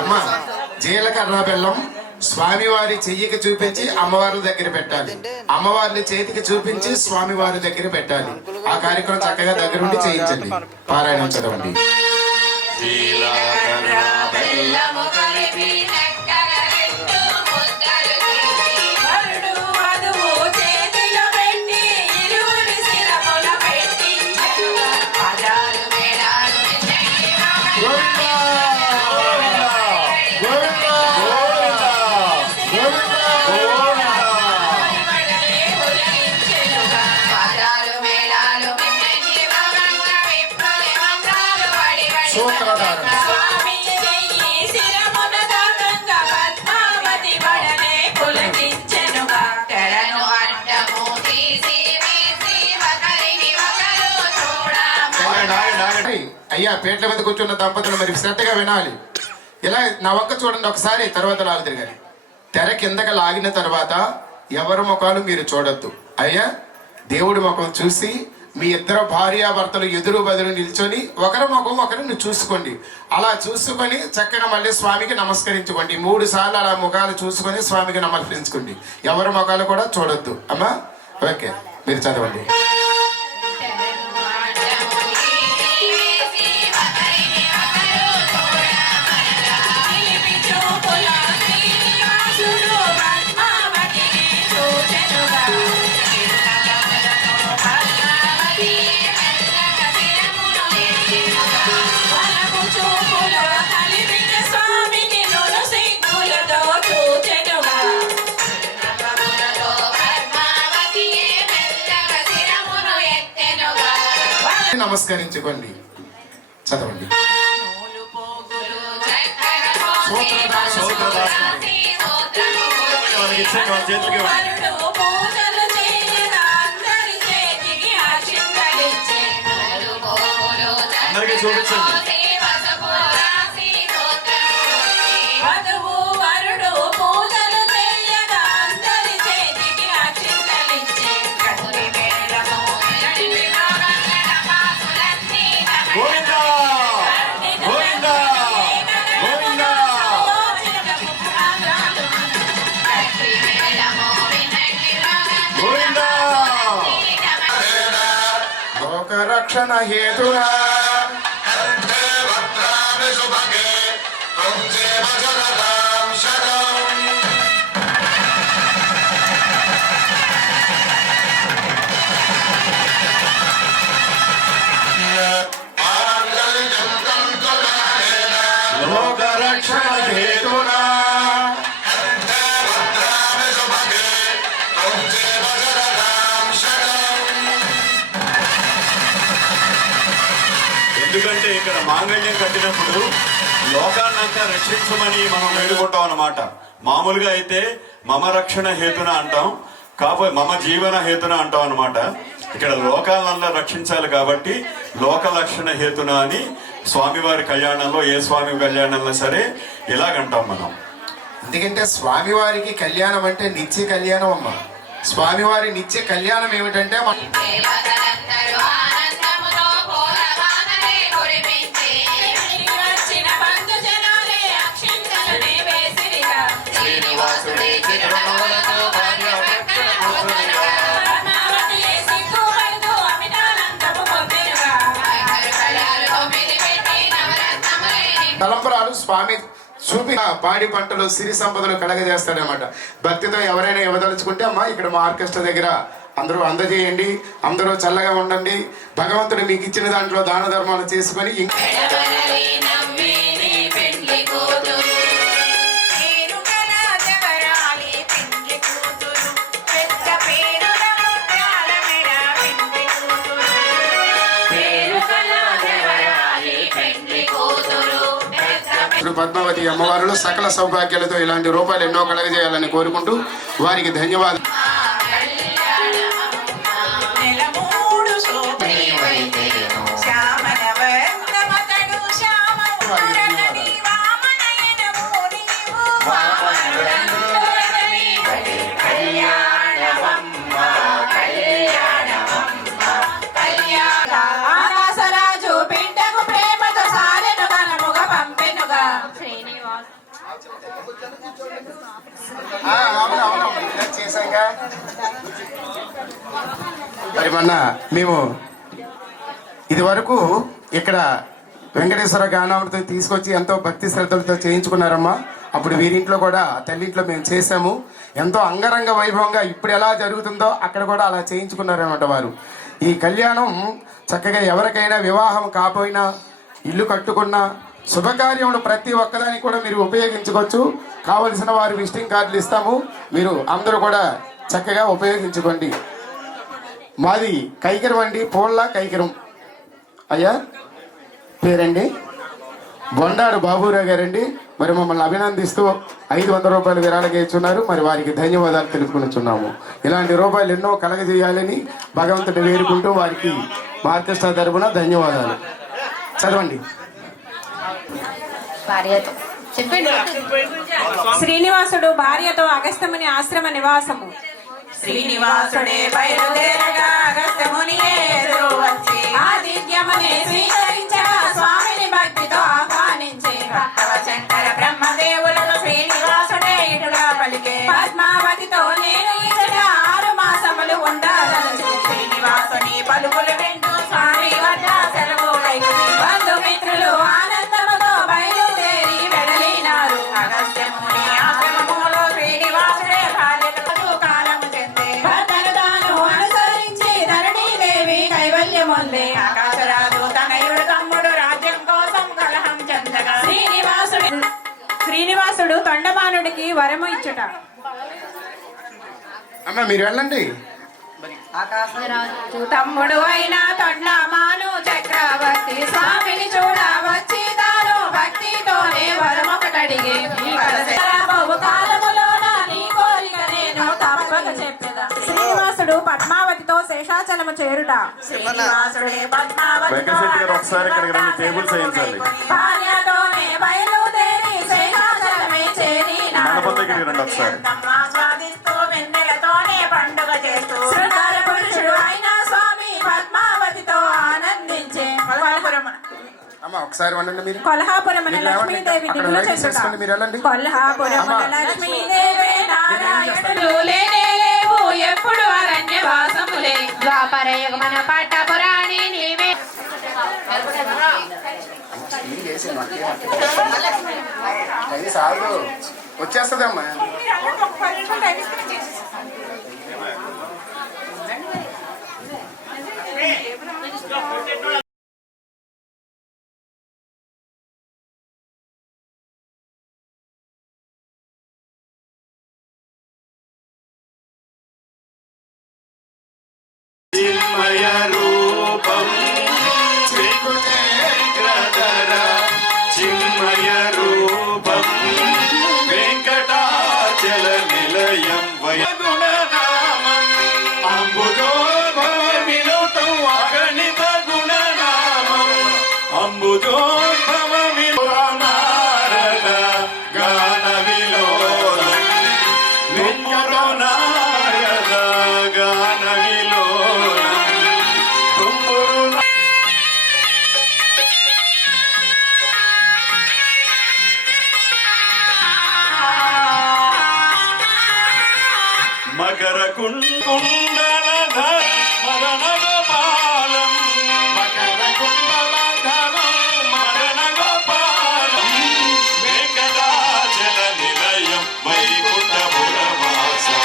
అమ్మ జీలకర్ర బెల్లం స్వామివారి చెయ్యికి చూపించి అమ్మవారి దగ్గర పెట్టాలి, అమ్మవారి చేతికి చూపించి స్వామివారి దగ్గర పెట్టాలి. ఆ కార్యక్రమం చక్కగా దగ్గరుండి చేయించండి. పారాయణం చదవండి. బెల్లము కలిపి చక్కగా రెండు ముద్దలు చేసి వరుడు వధువు చేతిలో పెట్టి ఇరువురి శిరముల పెట్టించెనుగా. పదాలు మేళాలు గోవిందా గోవిందా పదాలు మేళాలు సూత్రధారణ. స్వామి అయ్యా పీటల మీద కూర్చున్న దంపతులు మరి శ్రద్ధగా వినాలి. ఇలా నా ఒక్క చూడండి ఒకసారి, తర్వాత లాగుతారు కానీ తెర కిందకి లాగిన తర్వాత ఎవరి ముఖాలు మీరు చూడొద్దు. అయ్యా దేవుడి ముఖం చూసి మీ ఇద్దరు భార్యాభర్తలు ఎదురు బదులు నిల్చొని ఒకరి ముఖం ఒకరిని చూసుకోండి. అలా చూసుకొని చక్కగా మళ్ళీ స్వామికి నమస్కరించుకోండి. 3 సార్లు అలా ముఖాలు చూసుకొని స్వామికి నమస్కరించుకోండి. ఎవరి ముఖాలు కూడా చూడొద్దు. అమ్మా ఓకే, మీరు చదవండి. నమస్కరించుకోండి, చదవండి. అందరికీ చూపించండి. లోకరక్షణ హేతునా లోకరక్షణ హేతునా ఎందుకంటే ఇక్కడ మాంగళ్యం కట్టినప్పుడు లోకాన్నంతా రక్షించమని మనం వేడుకుంటాం అన్నమాట. మామూలుగా అయితే మమ రక్షణ హేతున అంటాం, కాకపోతే మమ జీవన హేతున అంటాం అన్నమాట. ఇక్కడ లోకాలంతా రక్షించాలి కాబట్టి లోక లక్షణ హేతున అని స్వామివారి కళ్యాణంలో, ఏ స్వామి కళ్యాణంలో సరే ఇలాగంటాం మనం. ఎందుకంటే స్వామివారికి కళ్యాణం అంటే నిత్య కళ్యాణం అమ్మ. స్వామివారి నిత్య కళ్యాణం ఏమిటంటే తలంపరాలు స్వామి చూపిన పాడి పంటలు సిరి సంపదలు కలగజేస్తాడనమాట. భక్తితో ఎవరైనా ఇవ్వదలుచుకుంటే అమ్మా ఇక్కడ మా ఆర్కెస్ట్రా దగ్గర అందరూ అందజేయండి, అందరూ చల్లగా ఉండండి. భగవంతుడు మీకు ఇచ్చిన దాంట్లో దాన ధర్మాలు చేసుకొని పద్మావతి అమ్మవారులు సకల సౌభాగ్యాలతో ఇలాంటి రూపాయలు ఎన్నో కలగజేయాలని కోరుకుంటూ వారికి ధన్యవాదాలు. మరి మొన్న మేము ఇది వరకు ఇక్కడ వెంకటేశ్వర గానామృతం తీసుకొచ్చి ఎంతో భక్తి శ్రద్ధలతో చేయించుకున్నారమ్మా. అప్పుడు వీరింట్లో కూడా తల్లింట్లో మేము చేసాము. ఎంతో అంగరంగ వైభవంగా ఇప్పుడు ఎలా జరుగుతుందో అక్కడ కూడా అలా చేయించుకున్నారన్నమాట వారు. ఈ కళ్యాణం చక్కగా ఎవరికైనా వివాహం కాపోయినా, ఇల్లు కట్టుకున్నా, శుభకార్యములు ప్రతి ఒక్కదానికి కూడా మీరు ఉపయోగించుకోవచ్చు. కావలసిన వారు విజిటింగ్ కార్డులు ఇస్తాము, మీరు అందరూ కూడా చక్కగా ఉపయోగించుకోండి. మాది కైకరం అండి, పోళ్ళ కైకరం. అయ్యా పేరండి బొండాడు బాబురావు గారండి. మరి మమ్మల్ని అభినందిస్తూ 500 రూపాయలు విరాళంగా ఇచ్చున్నారు. మరి వారికి ధన్యవాదాలు తెలుపుకునిచున్నాము. ఇలాంటి రూపాయలు ఎన్నో కలగజేయాలని భగవంతుని వేడుకుంటూ వారికి ఆర్కెస్ట్రా తరపున ధన్యవాదాలు. చదవండి. భార్యతో చెప్పండి. శ్రీనివాసుడు భార్యతో అగస్త్యముని ఆశ్రమ నివాసము. శ్రీనివాసుడే బయలుదేరగా అగస్త్యముని ఎదురు వచ్చి ఆతిథ్యముని స్వీకరించగా స్వామిని భక్తితో ఆహ్వానించి భక్తవ శంకర బ్రహ్మదేవులను శ్రీనివాసుడే ఇటుగా పలికే పద్మావతితో నేను ఇచ్చట 6 మాసములు ఉండాలని శ్రీనివాసుని పలుకులు వింటూ స్వామి వద్ద సెలవు వైకుని బంధుమిత్రులు ఆనందముతో బయలుదేరి వెడలినారు. అగస్త్యముని ఆశ్రమములో శ్రీనివాసుడే భార్యతో కాలము చెందే భర్తను తాను అనుసరించి ధరణీదేవి కైవల్యముందే ఆకాశరాజు తనయుడు తమ్ముడు రాజ్యం కోసం కలహం చెందగా శ్రీనివాసుడు తొండమానుడికి వరము ఇచ్చుట. అమ్మ మీరు వెళ్ళండి. తమ్ముడు అయిన తొండమాను చక్రవర్తి స్వామిని చూడ వచ్చి తాను భక్తితోనే వరమొకటడిగే కాలములోన నీ కోరిక నేను తప్పక చెప్పేదా. శ్రీనివాసుడు పద్మావతితో శేషాచలము చేరుట. శ్రీనివాసుడే పద్మావతితో వెంకటశెట్టి గారు ఒకసారి ఇక్కడికి రండి, టేబుల్స్ వేయించాలి. భార్యతోనే బయలుదేరి శేషాచలమే చేరినాడు. మండపం దగ్గరికి రండి ఒకసారి. ఆస్వాదిస్తూ వెన్నెలతోనే పండుగ చేస్తూ శృంగార పురుషుడు అయిన స్వామి పద్మావతితో ఆనందించే అమ్మ ఒకసారి వండండి మీరు. కొల్హాపురమున లక్ష్మీదేవి అక్కడ దిగులు లైటింగ్ చెందుట. చేసుకోండి, మీరు వెళ్ళండి. కొల్హాపురమున అమ్మా. లక్ష్మీదేవి నారాయణుడు లేనే లేవు ఎప్పుడు అరణ్యవాసములే ద్వాపర యుగమన పట్టపురాణి నీవే. వచ్చేస్తుందమ్మా. చిన్మయ రూపం శ్రీకుచేగ్రధర చిన్మయ రూపం వెంకటాచల నిలయం వయగుణనామం అంబుజోద్భవ వినుతం అగణిత గుణనామం అంబుజోద్భవ వినురానారద గాన విలోలం నిమ్మురు నారద గాన విలోలం తుమ్మురు మకర కుండలధర మదన గోపాలం మకర కుండలధరం మదన గోపాలం వెంకటాచల నిలయం వైకుంఠపురవాసం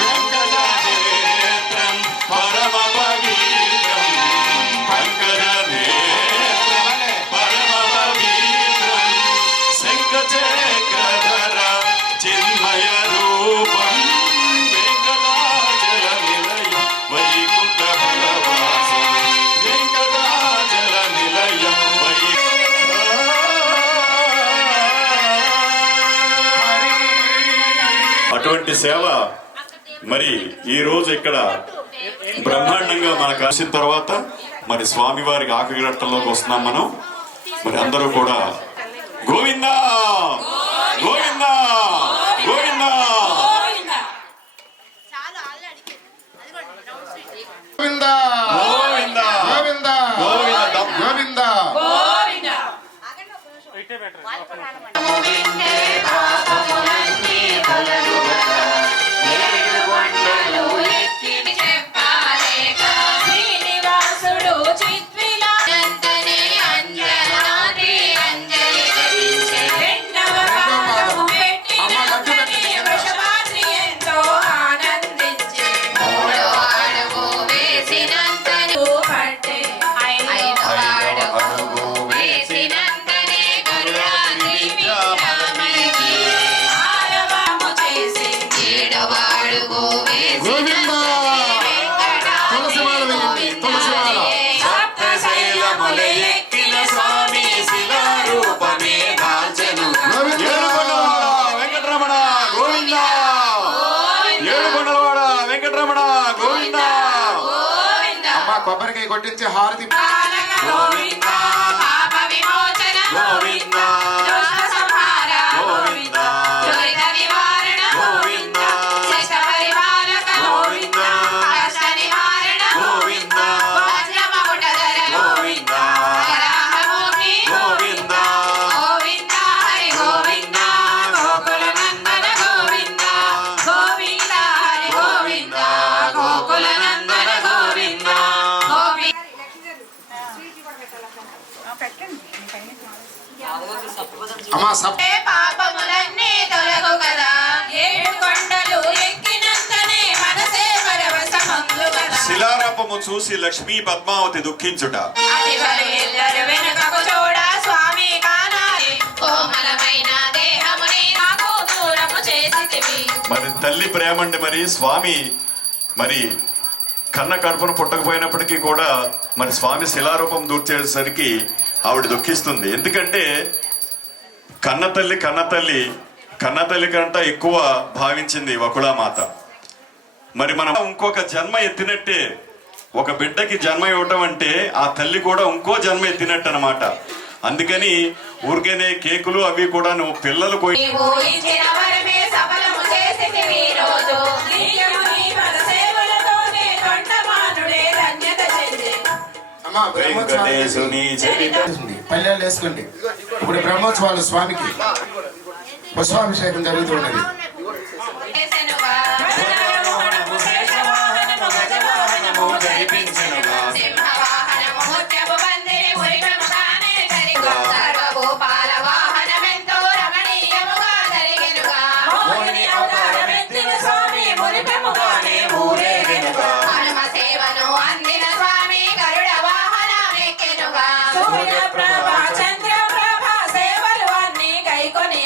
వెంకటనేత్రం పరమ పవిత్రం పంకజనేత్రం పరమ పవిత్రం శంఖచక్రధర చిన్మయ రూపం వెంకటాచల నిలయం వైకుంఠపురవాసం వెంకటాచల నిలయం అటువంటి సేవ మరి ఈ రోజు ఇక్కడ బ్రహ్మాండంగా మనకు కాసిన తర్వాత మరి స్వామివారికి ఆకుగట్టంలోకి వస్తున్నాం మనం. మరి అందరూ కూడా గోవిందా గోవిందా గోవిందా గోవిందా గోవిందా గోవిందా గోవిందా గోవిందా. శ్రీనివాసుడు చిద్విలాసంతనే అంజనాది అంజలి ధరించే. రెండవ పాదము పెట్టి వృషభాద్రి ఎంతో ఆనందించే. మూడో అడుగు వేసినంతనే పట్టే. ఐదవ అడుగు వేసినంతనే గరుడాద్రి విరామణి. ఆరవము చేసి ఏడవ అడుగు గోవిందా. తులసిమాల వేయండి, తులసిమాల. సప్తశైలముల ఎక్కిన స్వామి శిలారూపమే దాల్చెను. ఏడుకొండలవాడ వెంకటరమణ గోవిందా ఏడుకొండలవాడ వెంకటరమణ గోవిందా. అమ్మ కొబ్బరికాయ కొట్టించి హారతి. గోవింద గోవింద దుష్ట సంహార గోవింద దురిత నివారణ గోవింద శిష్ట పరిపాలక గోవింద కష్ట నివారణ గోవింద వజ్రమకుటధర గోవింద వరాహమూర్తి గోవింద గోవింద హరి గోవింద గోకుల నందన గోవింద గోవింద హరి గోవింద గోకుల నందన గోవింద గోవింద అమ్మా సప్ పాపములన్నీ తొలగు కదా ఏడు కొండలు ఎక్కినంతనే మనసే పరవశమందు కదా శిలారూపము చూసి లక్ష్మీ పద్మావతి దుఃఖించుట అతివలు ఎల్లరు వెనుకకు చూడ స్వామి కానాలి కోమలమైన దేహముని నాకు దూరము చేసితివి మరి తల్లి ప్రేమండి మరి స్వామి మరి కన్న కడుపును పుట్టకపోయినప్పటికీ కూడా మరి స్వామి శిలారూపం దూర్చేసరికి ఆవిడ దుఃఖిస్తుంది. ఎందుకంటే కన్న తల్లి కంట ఎక్కువ భావించింది వకుళామాత. మరి మనం ఇంకొక జన్మ ఎత్తినట్టే, ఒక బిడ్డకి జన్మ ఇవ్వటం అంటే ఆ తల్లి కూడా ఇంకో జన్మ ఎత్తినట్టు అనమాట. అందుకని ఊరికేనే కేకులు అవి కూడా నువ్వు పిల్లలు పోయి నీవు ఇచ్చిన వరమే సఫలము చేసితివి ఈ రోజు నిత్యము నీ పద సేవలతోనే కంఠమానుడే ధన్యత చెందే అమ్మా బ్రహ్మోత్సవాలు వెంకటేశుని చరిత పల్లెలు వేసుకోండి. ఇప్పుడు బ్రహ్మోత్సవాలు స్వామికి పుష్పాభిషేకం జరుగుతున్నది. చేసెనుగా వరదానమోహనము శేషవాహనము గజవాహనము ధరిపించెనుగా సింహవాహనము ముత్యపు పందిరి ఉరికముగానే జరిగా సర్వభూపాల వాహనమెంతో రమణీయముగా జరిగెనుగా మోహిని అవతారమెత్తిన స్వామి మురిపెముగానే ఊరేగెనుగా హనుమ సేవను అందిన స్వామి గరుడ వాహనమెక్కెనుగా సూర్యప్రభ చంద్రప్రభ సేవలు అన్ని గైకొని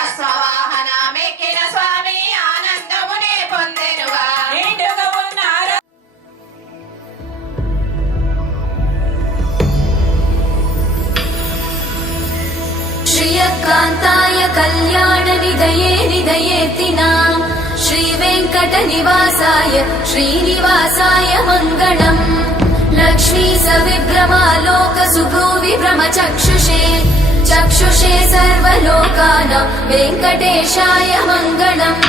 అశ్వవాహనమెక్కిన స్వామి ఆనందమునే పొందెనుగా నిండుగా ఉన్నారు श्रियकान्ताय कल्याणनिधये निधयेतिना श्रीवेङ्कटनिवासाय श्रीनिवासाय मङ्गलम् लक्ष्मी सविभ्रमालोकसुभ्रूविभ्रमचक्षुषे चक्षुषे सर्वलोकानां वेङ्कटेशाय मङ्गलम्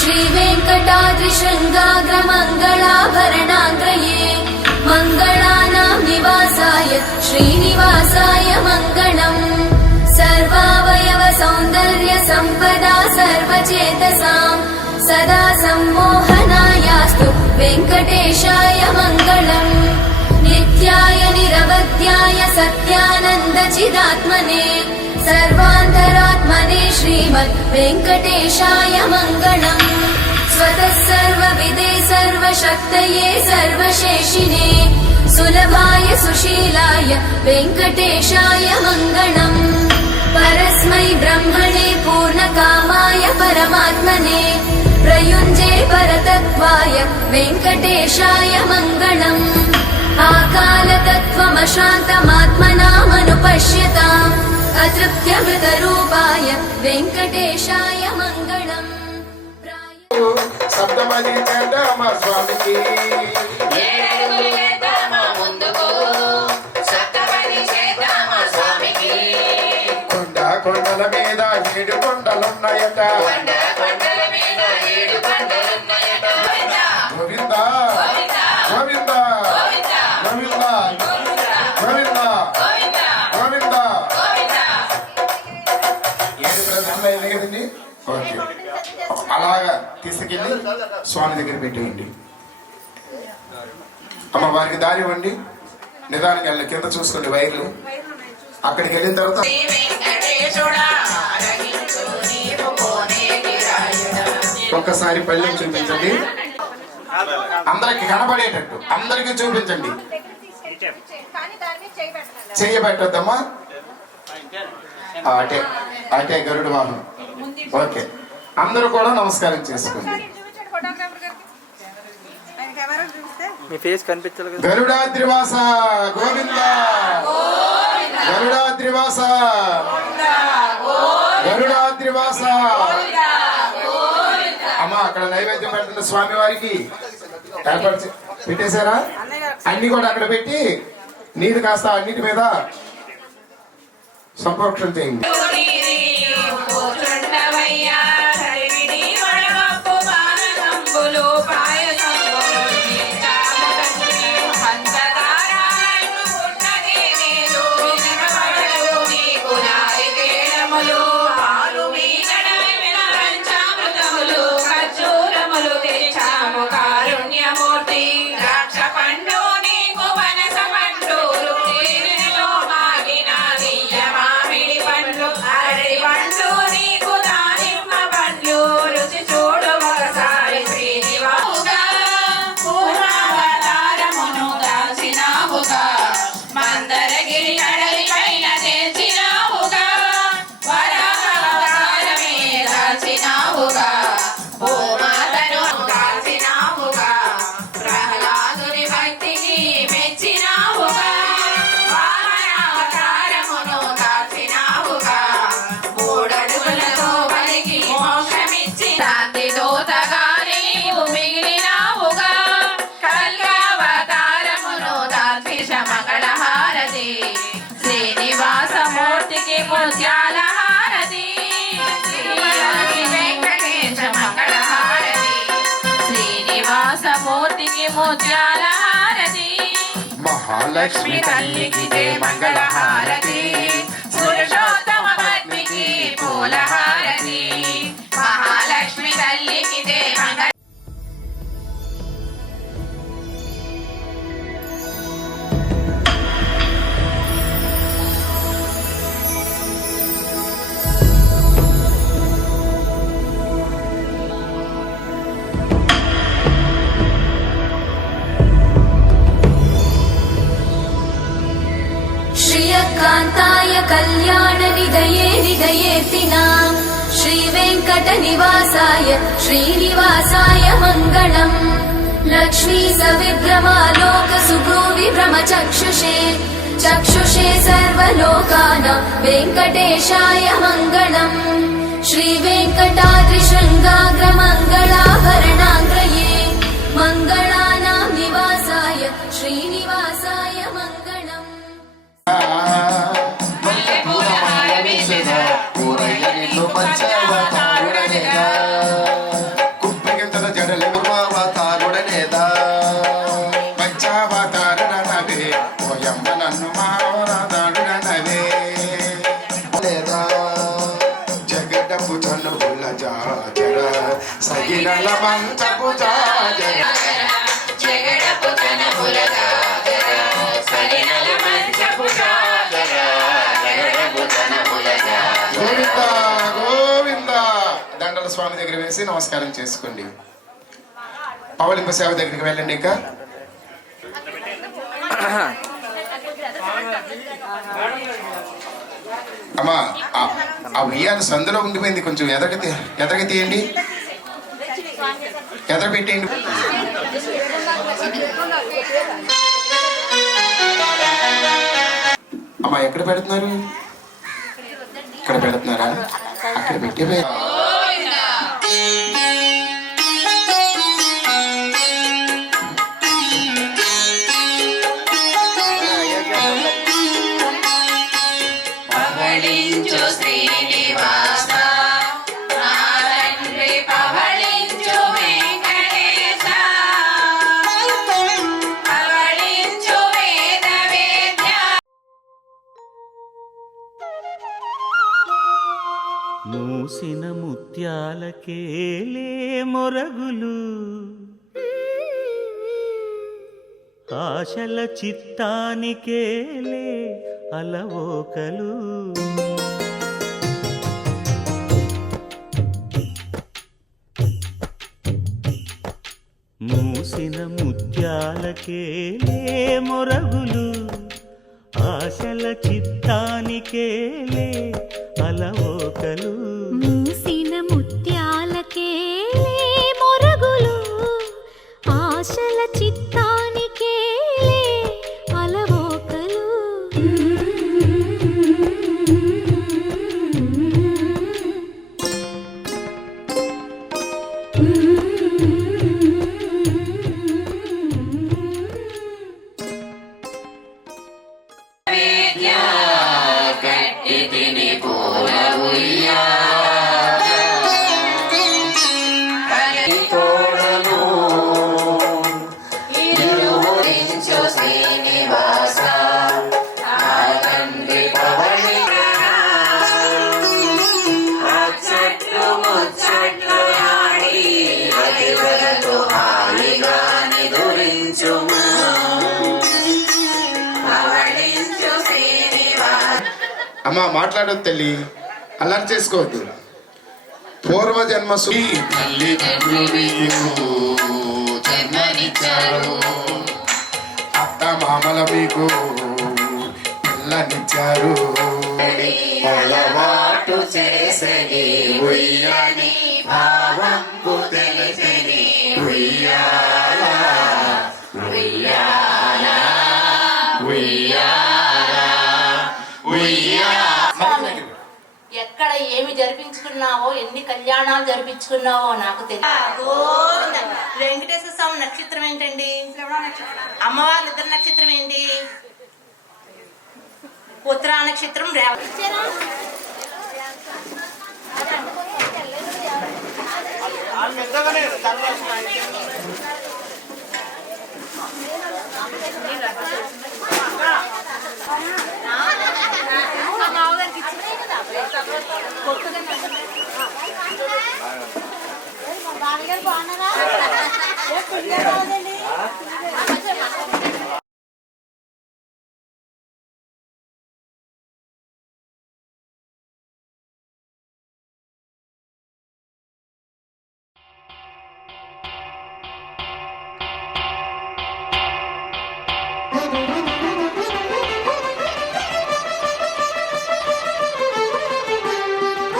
श्रीवेङ्कटाद्रिशृङ्गाग्रमङ्गलाभरणाग्रये मङ्गलानां निवासाय श्रीनिवासाय मङ्गलम् सर्वावयव सौन्दर्य सम्पदा सर्वचेतसां सदा सम्मोहनायास्तु वेङ्कटेशाय मङ्गलम् नित्याय निरवध्याय सत्यानन्दचिदात्मने सर्वान्तरात्मने श्रीमद् वेङ्कटेशाय मङ्गलम् स्वतः सर्वविदे सर्वशक्तये सर्वशेषिने सुलभाय सुशीलाय वेङ्कटेशाय मङ्गलम् परस्मै ब्रह्मणे पूर्णकामाय परमात्मने प्रयुञ्जे परतत्त्वाय वेङ्कटेशाय मङ्गलम् आकालतत्त्वमशान्तमात्मनामनुपश्यताम् अतृप्त्यमृतरूपाय वेङ्कटेशाय मङ्गलम् సప్తమణి చేద్దామా స్వామికి ఏడుగులు వేద్దామా ముందుకు సప్తపది చేద్దామా స్వామికి కొండల మీద 7 కొండలున్నాయట కొండ కొండల మీద 7 కొండలున్నాయట గోవింద గోవింద గోవింద గోవింద గోవింద గోవింద గోవింద గోవింద 7 ప్రదర్శనలు అయింది కదండి. ఓకే, అలాగా తీసుకెళ్ళి స్వామి దగ్గర పెట్టేయండి. అమ్మ వారికి దారి ఇవ్వండి. నిదానికి వెళ్ళి కింద చూసుకోండి వైర్లు. అక్కడికి వెళ్ళిన తర్వాత శ్రీ వెంకటేశుడా ఆరగించు నీవు కోనేటి రాయుడా ఒక్కసారి పళ్ళెం చూపించండి. అందరికి కనబడేటట్టు అందరికి చూపించండి. చేయబెట్టద్దమ్మా. అటే అటే గరుడు వాహనం. ఓకే, అందరూ కూడా నమస్కారం చేసుకోండి. మీ ఫేస్ కనిపించాలి కదా. గరుడాద్రివాస గోవింద గరుడాద్రివాస గరుడాద్రివాస. అమ్మ అక్కడ నైవేద్యం పెడుతున్న స్వామి వారికి ఏర్పాటు పెట్టేశారా? అన్ని కూడా అక్కడ పెట్టి నీరు కాస్త అన్నిటి మీద సంప్రోక్షణ చేయండి. కూర్చుండవయ్యా తరివిడి వడవప్పు పానకంబులు పాయసంబులు పంచదారాలను ఉన్నదే నేను వినబడలు నీకు నారికేళములు పాలు మీగడ పంచామృతములు ఖర్జూరములు తెచ్చాము కారుణ్యమూర్తి ద్రాక్ష పండు నీకు పనస పండులు తేనెలో మాగిన నెయ్య మామిడి పండ్లు అరటి పండ్లు నీకు దానిమ్మ పండ్లు రుచి చూడు ఒకసారి శ్రీనివాసుగా పూర్వావతారమును దాల్చినావుగా మందరగిరి అడవి పైన తెచ్చినావుగా వరావతారమే దాల్చినావుగా భూమాతను దాల్చినావుగా ప్రహ్లాదుని భక్తికి మెచ్చినావుగా వామనావతారమును దాల్చినావుగా మూడడుగులతో పలికి మోక్షమిచ్చి శాంతి దూతగానే నీవు మిగిలినావుగా కల్యావతారమును దాల్చి మంగళ హారతి శ్రీనివాసమూర్తికి ముత్యాల హారతి శ్రీనివాసి వెంకటేశ మంగళ హారతి శ్రీనివాసమూర్తికి ముత్యాల హారతి మహాలక్ష్మి తల్లికి జయ మంగళ హారతి పురుషోత్తమ పద్మికి పూల హారతి మహాలక్ష్మి తల్లికి జయ మంగళ श्रियकान्ताय कल्याणनिधये निधयेऽर्थिनाम् श्रीवेङ्कटनिवासाय श्रीनिवासाय मङ्गलम् लक्ष्मी सविभ्रमालोकसुभ्रूविभ्रमचक्षुषे चक्षुषे सर्वलोकानां वेङ्कटेशाय मङ्गलम् श्रीवेङ्कटाद्रिशृङ्गाग्रमङ्गलाभरणाङ्ग्रये मङ्गलानां निवासाय श्रीनिवासाय मङ्गलम् కుప్పిగింతల జడలు అవతారుడనేదా పంచావతారుడనవే ఓయమ్మ నన్ను మావరాదాడుడనవే లేదా జగడపు చనువుల జాజర సగినల మంచపు జాజర జగడపు తనముల జాజర సలినల మంచపు జాజర జగడపు తనముల జాజర గోవింద గోవింద. దండల స్వామి దగ్గర వేసి నమస్కారం చేసుకోండి. పవలింప సేవ దగ్గరికి వెళ్ళండి. ఇంకా అమ్మా ఆ ఉయ్యాల సందులో ఉండిపోయింది, కొంచెం ఎదరకి తీయండి, ఎదర పెట్టేయండి. అమ్మా ఎక్కడ పెడుతున్నారు? ఇక్కడ పెడుతున్నారా? అక్కడ పెట్టి పవళించు శ్రీనివాస నా తండ్రి పవళించు వెంకటేశ పవళించు వేద వేద్య మూసిన ముత్యాలకేలే మొరగులు ఆశల చిత్తానికేలే అలవోకలు మూసిన ముత్యాలకేలే మొరగులు ఆశల చిత్తానికేలే అలవోకలు మూసిన ముత్యాలకే మొరగులు ఆశల చిత్తానికే అలవోకలు వేద్య గట్టి మాట్లాడొద్దు తల్లి, అల్లరి చేసుకోవద్దు. పూర్వజన్మ తల్లిదండ్రులు జన్మనిచ్చారు, అత్త మామల మీకు పిల్లనిచ్చారు. అలవాటు చేసని ఉయ్యాని భావంబు తెలిసని ఉయ్యాల ఉయ్యాల ఉయ్యాల ఉయ్యాల. ఎక్కడ ఏమి జరిపించుకున్నావో, ఎన్ని కళ్యాణాలు జరిపించుకున్నావో నాకు తెలియదు. వెంకటేశ్వర స్వామి నక్షత్రం ఏంటండి? అమ్మవారి ఇద్దరు నక్షత్రం ఏంటి? ఉత్తరా నక్షత్రం, రేవతి.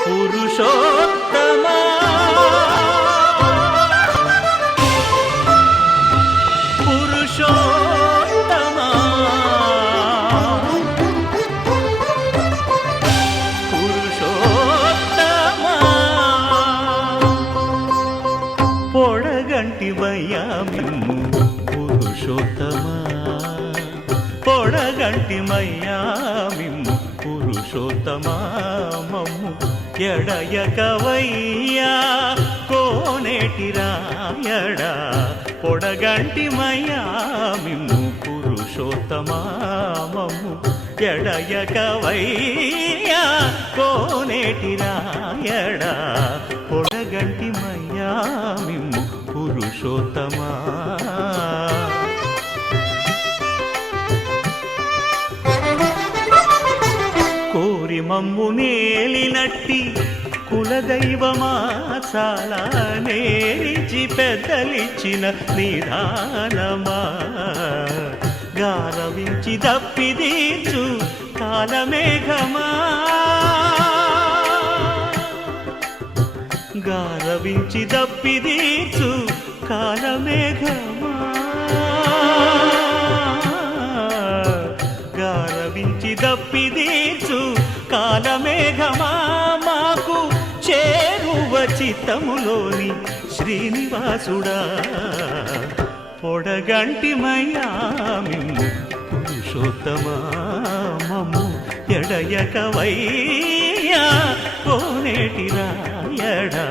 పురుషోత్తమా పురుషోత్తమా పురుషోత్తమా పొడగంటివయ్యా మిమ్ము పురుషోత్తమా, పొడగంటిమయ్యా మిమ్ము పురుషోత్తమా. మమ్ము ఎడయకవయ్యా కోనేటి రాయడా, పొడగంటిమయ్యా మిమ్ము పురుషోత్తమా. మమ్ము ఎడయకవయ్యా కోనేటి రాయడా, పొడగంటిమయ్యా మిమ్ము పురుషోత్తమా. కోరి మమ్ము నేలినట్టి కులదైవమా, చాలా నేరిచి పెద్దలిచ్చిన నిదానమా. గారవించి దప్పిదీచు కాలమేఘమా, గారవించి దప్పిదీచు కాలమేఘమా. గారవించి దప్పిదీచు కాలమేఘమా. మాకు చేరువ చిత్తములోని శ్రీనివాసుడా, పొడగంటిమయ్యా మిమ్ము పురుషోత్తమా. మమ్ము ఎడయకవయ్యా కోనేటి రాయడా,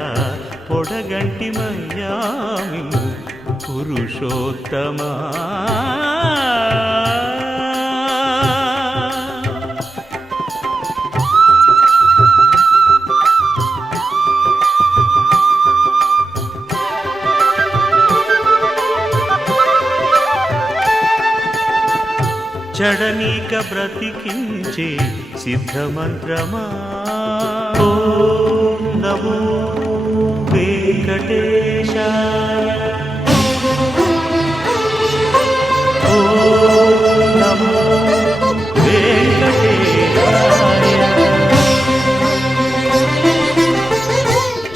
పొడగంటిమయ్యా మిమ్ము పురుషోత్తమా. జడనీక బ్రతికించే సిద్ధమంత్రమా. ఓం నమో వెంకటేశాయ, ఓం నమో వెంకటేశాయ.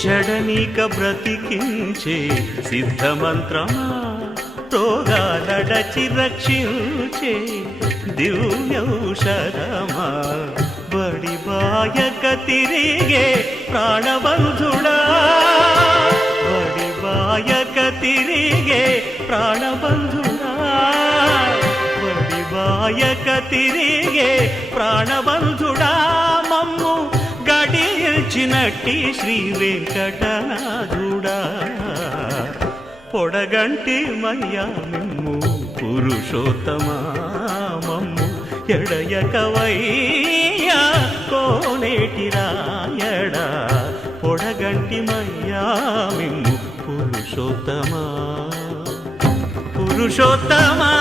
జడనీక బ్రతికించే సిద్ధమంత్రమా, రోగాలడచి రక్షించే దివ్యౌషధమా. బడిబాయక తిరిగే ప్రాణబంధుడా, బడిబాయక తిరిగే ప్రాణబంధుడా, బడిబాయక తిరిగే ప్రాణబంధుడా. మమ్ము గడిచినట్టి శ్రీ వెంకటనాథుడా, పొడగంటిమయ్యా మిమ్ము పురుషోత్తమా. మమ్ము ఎడయకవయ్యా కోనేటి రాయడా, పొడగంటిమయ్యా మిమ్ము పురుషోత్తమా. పురుషోత్తమా